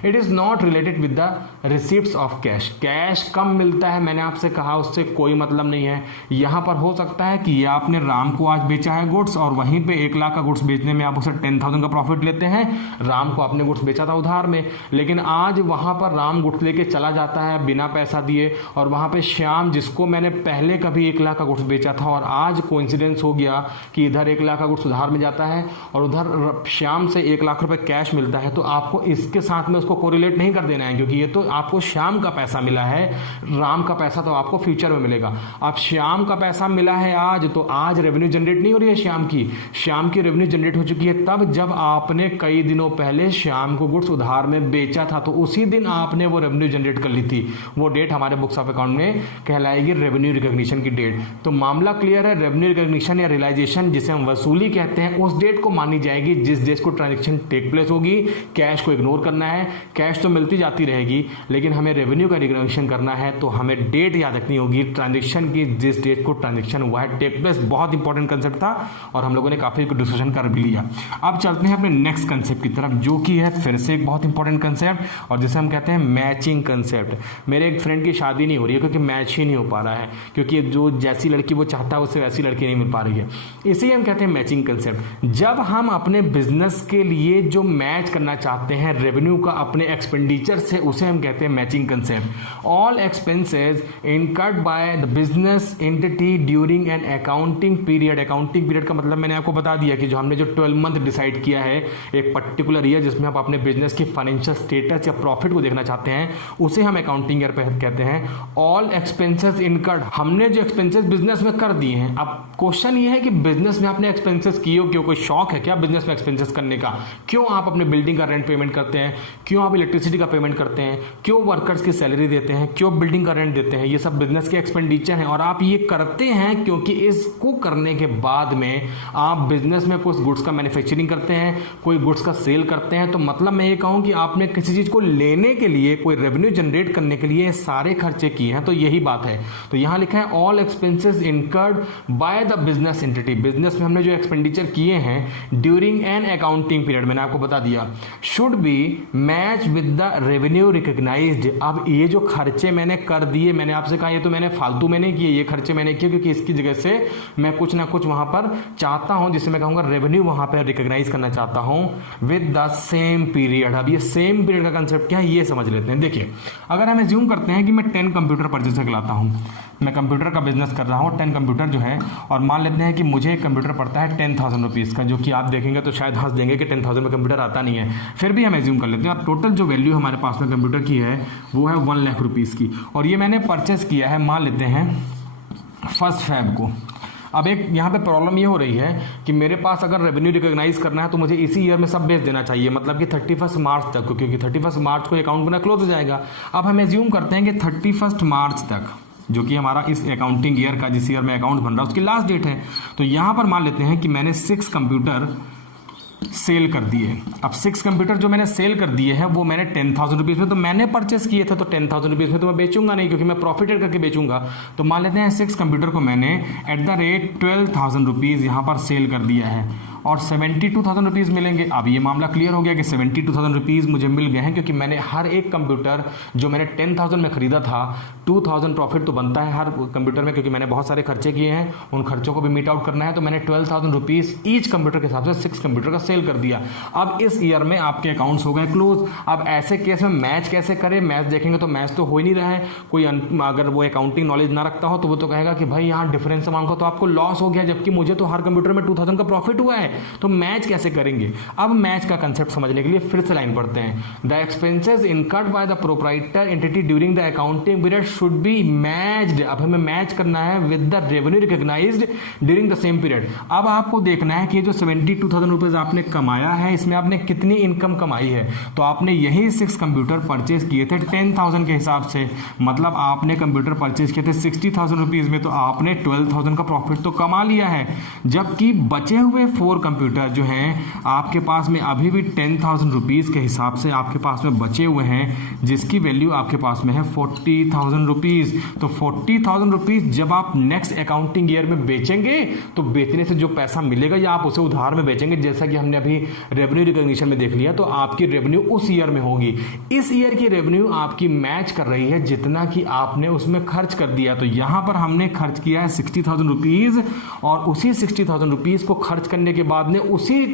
It is not related with the receipts of cash. Cash कम मिलता है, मैंने आपसे कहा, उससे कोई मतलब नहीं है। यहां पर हो सकता है कि ये आपने राम को आज बेचा है गुड्स, और वहीं पे 1 लाख का गुड्स बेचने में आप उसे 10,000 का प्रॉफिट लेते हैं। राम को आपने गुड्स बेचा था उधार में, लेकिन आज वहां पर राम गुड्स लेके चला जाता है बिना पैसा दिए, और वहां पे श्याम, जिसको मैंने पहले कभी 1 लाख का गुड्स बेचा था, और आज कोइंसिडेंस हो गया कि इधर 1 लाख का गुड्स उधार में जाता है और उधर श्याम से 1 लाख रुपए कैश मिलता है, तो आपको इसके साथ में उसको कोरिलेट नहीं कर देना है, क्योंकि ये तो आपको श्याम का पैसा मिला है, राम का पैसा तो आपको फ्यूचर में मिलेगा। अब श्याम का पैसा मिला है आज, तो आज रेवेन्यू जनरेट नहीं हो रही है श्याम की रेवेन्यू जनरेट हो चुकी है तब जब आपने कई दिनों पहले श्याम को गुड्स उधार में बेचा था, तो उसी दिन आपने वो रेवेन्यू जनरेट कर ली थी। वो डेट हमारे बुक्स ऑफ अकाउंट में कहलाएगी रेवेन्यू रिकॉग्निशन की डेट। तो मामला क्लियर है, रेवेन्यू रिकॉग्निशन या रियलाइजेशन, जिसे हम वसूली कहते हैं, उस डेट को मानी जाएगी जिस डेट को ट्रांजैक्शन टेक प्लेस होगी। कैश को इग्नोर करना है। कैश तो मिलती जाती रहेगी, लेकिन हमें रेवेन्यू का रिकग्निशन करना है तो हमें डेट याद रखनी होगी, ट्रांजेक्शन की, जिस डेट को ट्रांजेक्शन हुआ है, टेक प्लेस। बहुत इंपॉर्टेंट कंसेप्ट था और हम लोगों ने काफी डिस्कशन कर भी लिया। अब चलते हैं अपने नेक्स्ट कंसेप्ट की तरफ, जो कि है फिर से एक बहुत इंपॉर्टेंट कंसेप्ट और जिसे हम कहते हैं मैचिंग कंसेप्ट। मेरे एक फ्रेंड की शादी नहीं हो रही है क्योंकि मैच ही नहीं हो पा रहा है, क्योंकि जो जैसी लड़की वो चाहता है उससे वैसी लड़की नहीं मिल पा रही है। इसे हम कहते हैं मैचिंग कंसेप्ट। जब हम अपने बिजनेस के लिए जो मैच करना चाहते हैं रेवेन्यू का अपने एक्सपेंडिचर से, उसे हम कहते हैं matching concept. All expenses incurred by the business entity during an accounting period. Accounting period का मतलब मैंने आपको बता दिया कि जो हमने जो 12 मंथ डिसाइड किया है एक पर्टिकुलर ईयर जिसमें आप अपने बिजनेस की फाइनेंशियल स्टेटस या प्रॉफिट को देखना चाहते हैं, उसे हम अकाउंटिंग ईयर कहते हैं। ऑल एक्सपेंसेस इनकर्ड, हमने जो एक्सपेंसेस बिजनेस में कर दिए हैं। अब क्वेश्चन ये है कि बिजनेस में आपने एक्सपेंसेस किए हो, क्यों? कोई शौक है क्या बिजनेस में एक्सपेंसेस करने का? क्यों आप अपने बिल्डिंग का रेंट पेमेंट करते हैं? क्यों आप इलेक्ट्रिसिटी का पेमेंट करते हैं? क्यों वर्कर्स की सैलरी देते हैं? क्यों बिल्डिंग का रेंट देते हैं? ये सब बिजनेस के एक्सपेंडिचर हैं और आप ये करते हैं क्योंकि इसको करने के बाद में आप बिजनेस में कुछ गुड्स का मैन्युफैक्चरिंग करते हैं, कोई गुड्स का सेल करते हैं। तो मतलब मैं ये कहूं कि आपने किसी चीज को लेने के लिए, कोई रेवेन्यू जनरेट करने के लिए सारे खर्चे किए हैं। तो यही बात है। तो यहां लिखा है all expenses incurred by the business entity. Business में हमने जो एक्सपेंडिचर किए हैं ड्यूरिंग एन अकाउंटिंग पीरियड, मैंने आपको बता दिया, should be match with the revenue recognised. अब ये जो खर्चे मैंने कर दिए, मैंने आपसे कहा ये तो मैंने फालतू में नहीं किए, ये खर्चे मैंने किए क्योंकि इसकी जगह से मैं कुछ ना कुछ वहां पर चाहता हूं, जिसे मैं कहूंगा रेवेन्यू वहां पर रिकॉग्नाइज करना चाहता हूं विद द सेम पीरियड। अब ये सेम पीरियड का कंसेप्ट क्या है ये समझ लेते हैं। देखिए, अगर हम एज्यूम करते हैं कि मैं 10 कंप्यूटर परचेज करके लाता हूं, मैं कंप्यूटर का बिजनेस कर रहा हूं, 10 कंप्यूटर जो है, और मान लेते हैं कि मुझे एक कंप्यूटर पड़ता है 10,000 रुपीज़ का, जो कि आप देखेंगे तो शायद हंस देंगे कि 10,000 में कंप्यूटर आता नहीं है, फिर भी हम एज्यूम कर लेते हैं। और टोटल जो वैल्यू हमारे पास में कंप्यूटर की है वो है 1 लाख रुपीज़ की, और ये मैंने परचेस किया है, मान लेते हैं 1 फरवरी को। अब एक यहाँ पे प्रॉब्लम ये हो रही है कि मेरे पास अगर रेवेन्यू रिकॉग्नाइज करना है तो मुझे इसी ईयर में सब बेच देना चाहिए, मतलब कि 31 मार्च तक, क्योंकि 31 मार्च को अकाउंट बना क्लोज हो जाएगा। अब हम एज्यूम करते हैं कि 31 मार्च तक, जो कि हमारा इस अकाउंटिंग ईयर का, जिस ईयर में अकाउंट बन रहा है, उसकी लास्ट डेट है। तो यहाँ पर मान लेते हैं कि मैंने 6 कंप्यूटर सेल कर दिए। अब 6 कंप्यूटर जो मैंने सेल कर दिए हैं वो मैंने 10,000 रुपीज़ में तो मैंने परचेस किए थे, तो 10,000 रुपीज़ में तो मैं बेचूंगा नहीं, क्योंकि मैं प्रॉफिट एड करके बेचूंगा। तो मान लेते हैं 6 कंप्यूटर को मैंने एट द रेट 12,000 रुपीज़ यहाँ पर सेल कर दिया है और 72,000 रुपीज़ मिलेंगे। अब ये मामला क्लियर हो गया कि 72,000 रुपीज़ मुझे मिल गए हैं, क्योंकि मैंने हर एक कंप्यूटर जो मैंने 10,000 में खरीदा था, 2,000 प्रॉफिट तो बनता है हर कंप्यूटर में, क्योंकि मैंने बहुत सारे खर्चे किए हैं, उन खर्चों को भी मीट आउट करना है। तो मैंने 12,000 रुपीज़ ईच कंप्यूटर के हिसाब से 6 कंप्यूटर का सेल कर दिया। अब इस ईयर में आपके अकाउंट्स हो गए क्लोज। अब ऐसे केस में मैच कैसे करें? मैच देखेंगे तो मैच तो हो ही नहीं रहा है। कोई अगर वो अकाउंटिंग नॉलेज ना रखता हो तो वो तो कहेगा कि भाई यहाँ डिफरेंस अमाउंट का तो आपको लॉस हो गया, जबकि मुझे तो हर कंप्यूटर में 2,000 का प्रॉफिट हुआ है। तो मैच कैसे करेंगे? अब मैच का कंसेप्ट समझने के लिए फिर से लाइन पढ़ते हैं। The expenses incurred by the proprietor entity during the accounting period should be matched. अब हमें मैच करना है with the revenue recognised during the same period. अब आपको देखना है कि जो 72,000 रुपीज़ आपने कमाया है, इसमें आपने कितनी इनकम कमाई है। तो आपने यही 6 कंप्यूटर परचेज किए थे 10,000 के हिसाब से, मतलब आपने कंप्यूटर परचेज किए थे 60,000 रुपीज़ में, तो आपने 12,000 का प्रॉफिट तो कमा लिया है। जबकि बचे हुए 4 कंप्यूटर जो हैं आपके पास में अभी भी 10,000 रुपीज़ के हिसाब से आपके पास में बचे हुए हैं, जिसकी वैल्यू आपके पास में है 40,000 रुपीज़। तो 40,000 रुपीज़ जब आप नेक्स्ट अकाउंटिंग ईयर में बेचेंगे तो बेचने से जो पैसा मिलेगा या आप उसे उधार में बेचेंगे, जैसा कि हमने अभी रेवेन्यू रिकॉग्निशन में देख लिया, तो आपकी रेवेन्यू उस ईयर में होगी। इस ईयर की रेवेन्यू आपकी मैच कर रही है जितना कि आपने उसमें खर्च कर दिया। तो यहां पर हमने खर्च किया है 60,000 रुपीज़, और उसी 60,000 रुपीज़ को खर्च करने के बाद में उसी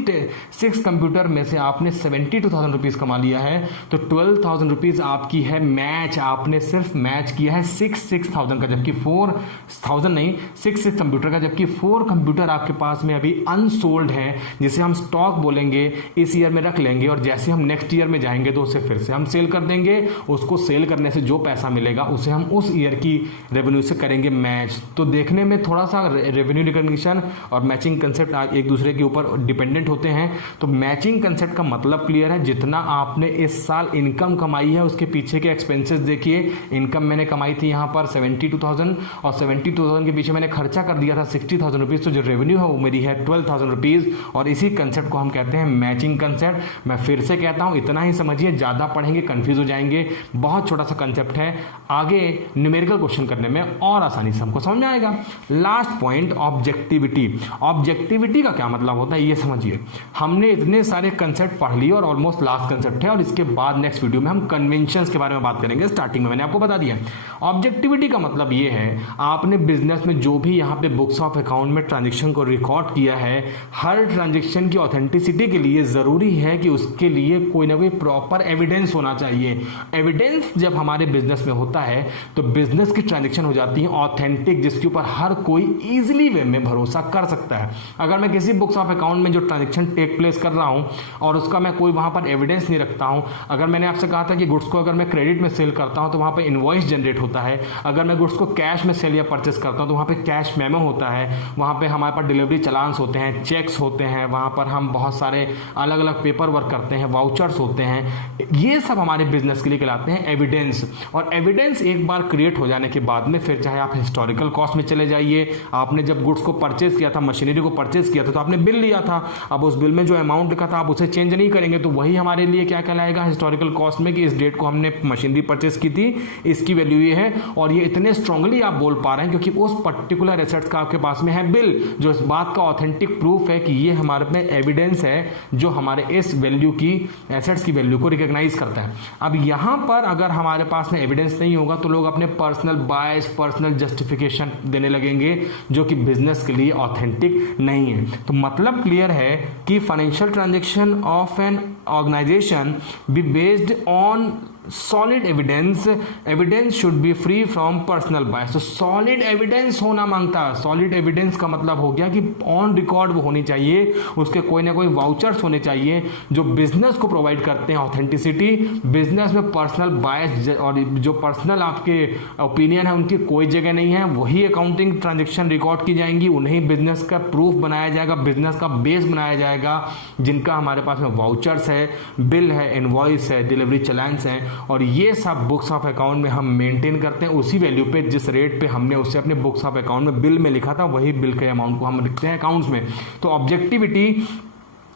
6 कंप्यूटर में से आपने 72,000 रुपीज़ कमा लिया है। तो 12,000 रुपीज़ आपकी है मैच। आपने सिर्फ मैच किया है 6,000 का, जबकि 4,000 नहीं, 6 कंप्यूटर का, जबकि 4 कंप्यूटर आपके पास में अभी अनसोल्ड है, जिसे हम स्टॉक बोलेंगे, इस ईयर में रख लेंगे और जैसे हम नेक्स्ट ईयर में जाएंगे तो उसे फिर से हम सेल कर देंगे। उसको सेल करने से जो पैसा मिलेगा उसे हम उस ईयर की रेवेन्यू से करेंगे मैच। तो देखने में थोड़ा सा रेवेन्यू रिकॉग्निशन और मैचिंग कंसेप्ट एक दूसरे के के ऊपर डिपेंडेंट होते हैं। तो मैचिंग कंसेप्ट का मतलब क्लियर है, जितना आपने इस साल इनकम कमाई है उसके पीछे के एक्सपेंसेस देखिए। इनकम मैंने कमाई थी यहाँ पर 72,000 और 72,000 के पीछे मैंने खर्चा कर दिया था 60,000 रुपीज़, तो जो रेवेन्यू है वो मेरी है 12,000 रुपीज़। और इसी कंसेप्ट को हम कहते हैं मैचिंग कंसेप्ट। मैं फिर से कहता हूँ, इतना ही समझिए, ज़्यादा पढ़ेंगे कंफ्यूज हो जाएंगे। बहुत छोटा सा कंसेप्ट है, आगे न्यूमेरिकल क्वेश्चन करने में और आसानी से हमको समझ में आएगा। Last point, objectivity. ऑब्जेक्टिविटी का क्या मतलब होता है ये समझिए। हमने इतने सारे कंसेप्ट पढ़ लिए और ऑलमोस्ट लास्ट कंसेप्ट है, और इसके बाद नेक्स्ट वीडियो में हम कन्वेंशंस के बारे में बात करेंगे। स्टार्टिंग में मैंने आपको बता दिया। ऑब्जेक्टिविटी का मतलब ये है, आपने बिजनेस में जो भी यहाँ पे बुक्स ऑफ अकाउंट में ट्रांजेक्शन को रिकॉर्ड किया है, हर ट्रांजेक्शन की ऑथेंटिसिटी के लिए जरूरी है कि उसके लिए कोई ना कोई प्रॉपर एविडेंस होना चाहिए। एविडेंस जब हमारे बिजनेस में होता है तो बिजनेस की ट्रांजेक्शन हो जाती है ऑथेंटिक, जिसके ऊपर हर कोई इजीली वे में भरोसा कर सकता है। अगर मैं किसी बुक्स ऑफ अकाउंट में जो ट्रांजेक्शन टेक प्लेस कर रहा हूं और उसका मैं कोई वहां पर एविडेंस नहीं रखता हूं, अगर मैंने आपसे कहा था कि गुड्स को अगर मैं क्रेडिट में सेल करता हूं तो वहां पर इनवॉइस जनरेट होता है, अगर मैं गुड्स को कैश में सेल या परचेस करता हूं तो वहां पे कैश मेमो होता है, वहां पे हमारे पास डिलीवरी चालान्स होते हैं, चेक्स होते हैं, वहां पर हम बहुत सारे अलग अलग पेपर वर्क करते हैं, वाउचर्स होते हैं, ये सब हमारे बिजनेस के लिए कहलाते हैं एविडेंस। और एविडेंस एक बार क्रिएट हो जाने के बाद में फिर चाहे आप हिस्टोरिकल कॉस्ट में चले जाइए, आपने जब गुड्स को परचेज किया था, मशीनरी को परचेज किया था तो आपने बिल लिया था, अब उस बिल में जो अमाउंट लिखा था आप उसे चेंज नहीं करेंगे, तो वही हमारे लिए क्या कहलाएगा हिस्टोरिकल कॉस्ट में, कि इस डेट को हमने मशीनरी परचेज की थी, इसकी वैल्यू ये है। और ये इतने स्ट्रांगली आप बोल पा रहे हैं क्योंकि उस पर्टिकुलर एसेट्स का आपके पास में है बिल, जो इस बात का ऑथेंटिक प्रूफ है कि ये हमारे में एविडेंस है जो हमारे इस वैल्यू की, एसेट्स की वैल्यू को रिकॉग्नाइज करता है। अब यहां पर अगर हमारे पास में एविडेंस नहीं होगा तो लोग अपने पर्सनल बायस, पर्सनल जस्टिफिकेशन देने लगेंगे जो कि बिजनेस के लिए ऑथेंटिक नहीं है। तो मतलब क्लियर है कि financial transaction of an organisation be based on solid evidence, evidence should be free from personal bias. तो सॉलिड एविडेंस होना मांगता है। सॉलिड एविडेंस का मतलब हो गया कि ऑन रिकॉर्ड वो होनी चाहिए, उसके कोई ना कोई वाउचर्स होने चाहिए जो बिजनेस को प्रोवाइड करते हैं ऑथेंटिसिटी। बिजनेस में पर्सनल बायस और जो पर्सनल आपके ओपिनियन है उनकी कोई जगह नहीं है। वही अकाउंटिंग ट्रांजेक्शन रिकॉर्ड की जाएंगी, उन्हें बिजनेस का प्रूफ बनाया जाएगा, बिजनेस का बेस बनाया जाएगा, जिनका हमारे पास में वाउचर्स है, बिल है, इनवॉइस है, डिलीवरी चालान्स है, और ये सब बुक्स ऑफ अकाउंट में हम मेंटेन करते हैं। उसी वैल्यू पे, जिस रेट पे हमने उसे अपने बुक्स ऑफ अकाउंट में बिल में लिखा था, वही बिल के अमाउंट को हम लिखते हैं अकाउंट्स में। तो ऑब्जेक्टिविटी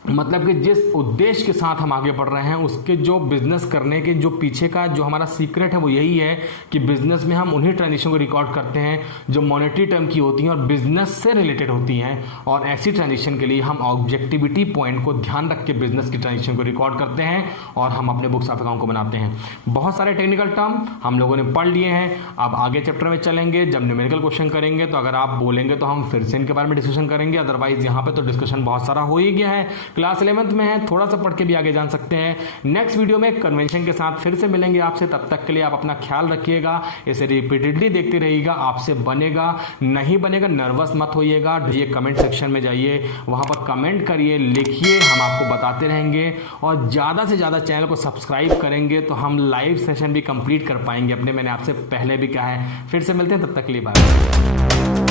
मतलब कि जिस उद्देश्य के साथ हम आगे बढ़ रहे हैं उसके जो बिजनेस करने के जो पीछे का जो हमारा सीक्रेट है वो यही है कि बिजनेस में हम उन्हीं ट्रांजेक्शन को रिकॉर्ड करते हैं जो मॉनेटरी टर्म की होती हैं और बिजनेस से रिलेटेड होती हैं, और ऐसी ट्रांजेक्शन के लिए हम ऑब्जेक्टिविटी पॉइंट को ध्यान रख के बिजनेस की ट्रांजेक्शन को रिकॉर्ड करते हैं और हम अपने बुक्स ऑफ अकाउंट को बनाते हैं। बहुत सारे टेक्निकल टर्म हम लोगों ने पढ़ लिए हैं। अब आगे चैप्टर में चलेंगे, जब न्यूमेरिकल क्वेश्चन करेंगे तो अगर आप बोलेंगे तो हम फिर से इनके बारे में डिस्कशन करेंगे, अदरवाइज यहाँ पे तो डिस्कशन बहुत सारा हो ही गया है। क्लास 11th में है, थोड़ा सा पढ़ के भी आगे जान सकते हैं। नेक्स्ट वीडियो में कन्वेंशन के साथ फिर से मिलेंगे आपसे, तब तक के लिए आप अपना ख्याल रखिएगा, इसे रिपीटेडली देखते रहिएगा, आपसे बनेगा नहीं बनेगा नर्वस मत होइएगा। ये कमेंट सेक्शन में जाइए, वहां पर कमेंट करिए, लिखिए, हम आपको बताते रहेंगे, और ज़्यादा से ज़्यादा चैनल को सब्सक्राइब करेंगे तो हम लाइव सेशन भी कंप्लीट कर पाएंगे अपने। मैंने आपसे पहले भी कहा है, फिर से मिलते हैं, तब तक के लिए बाय।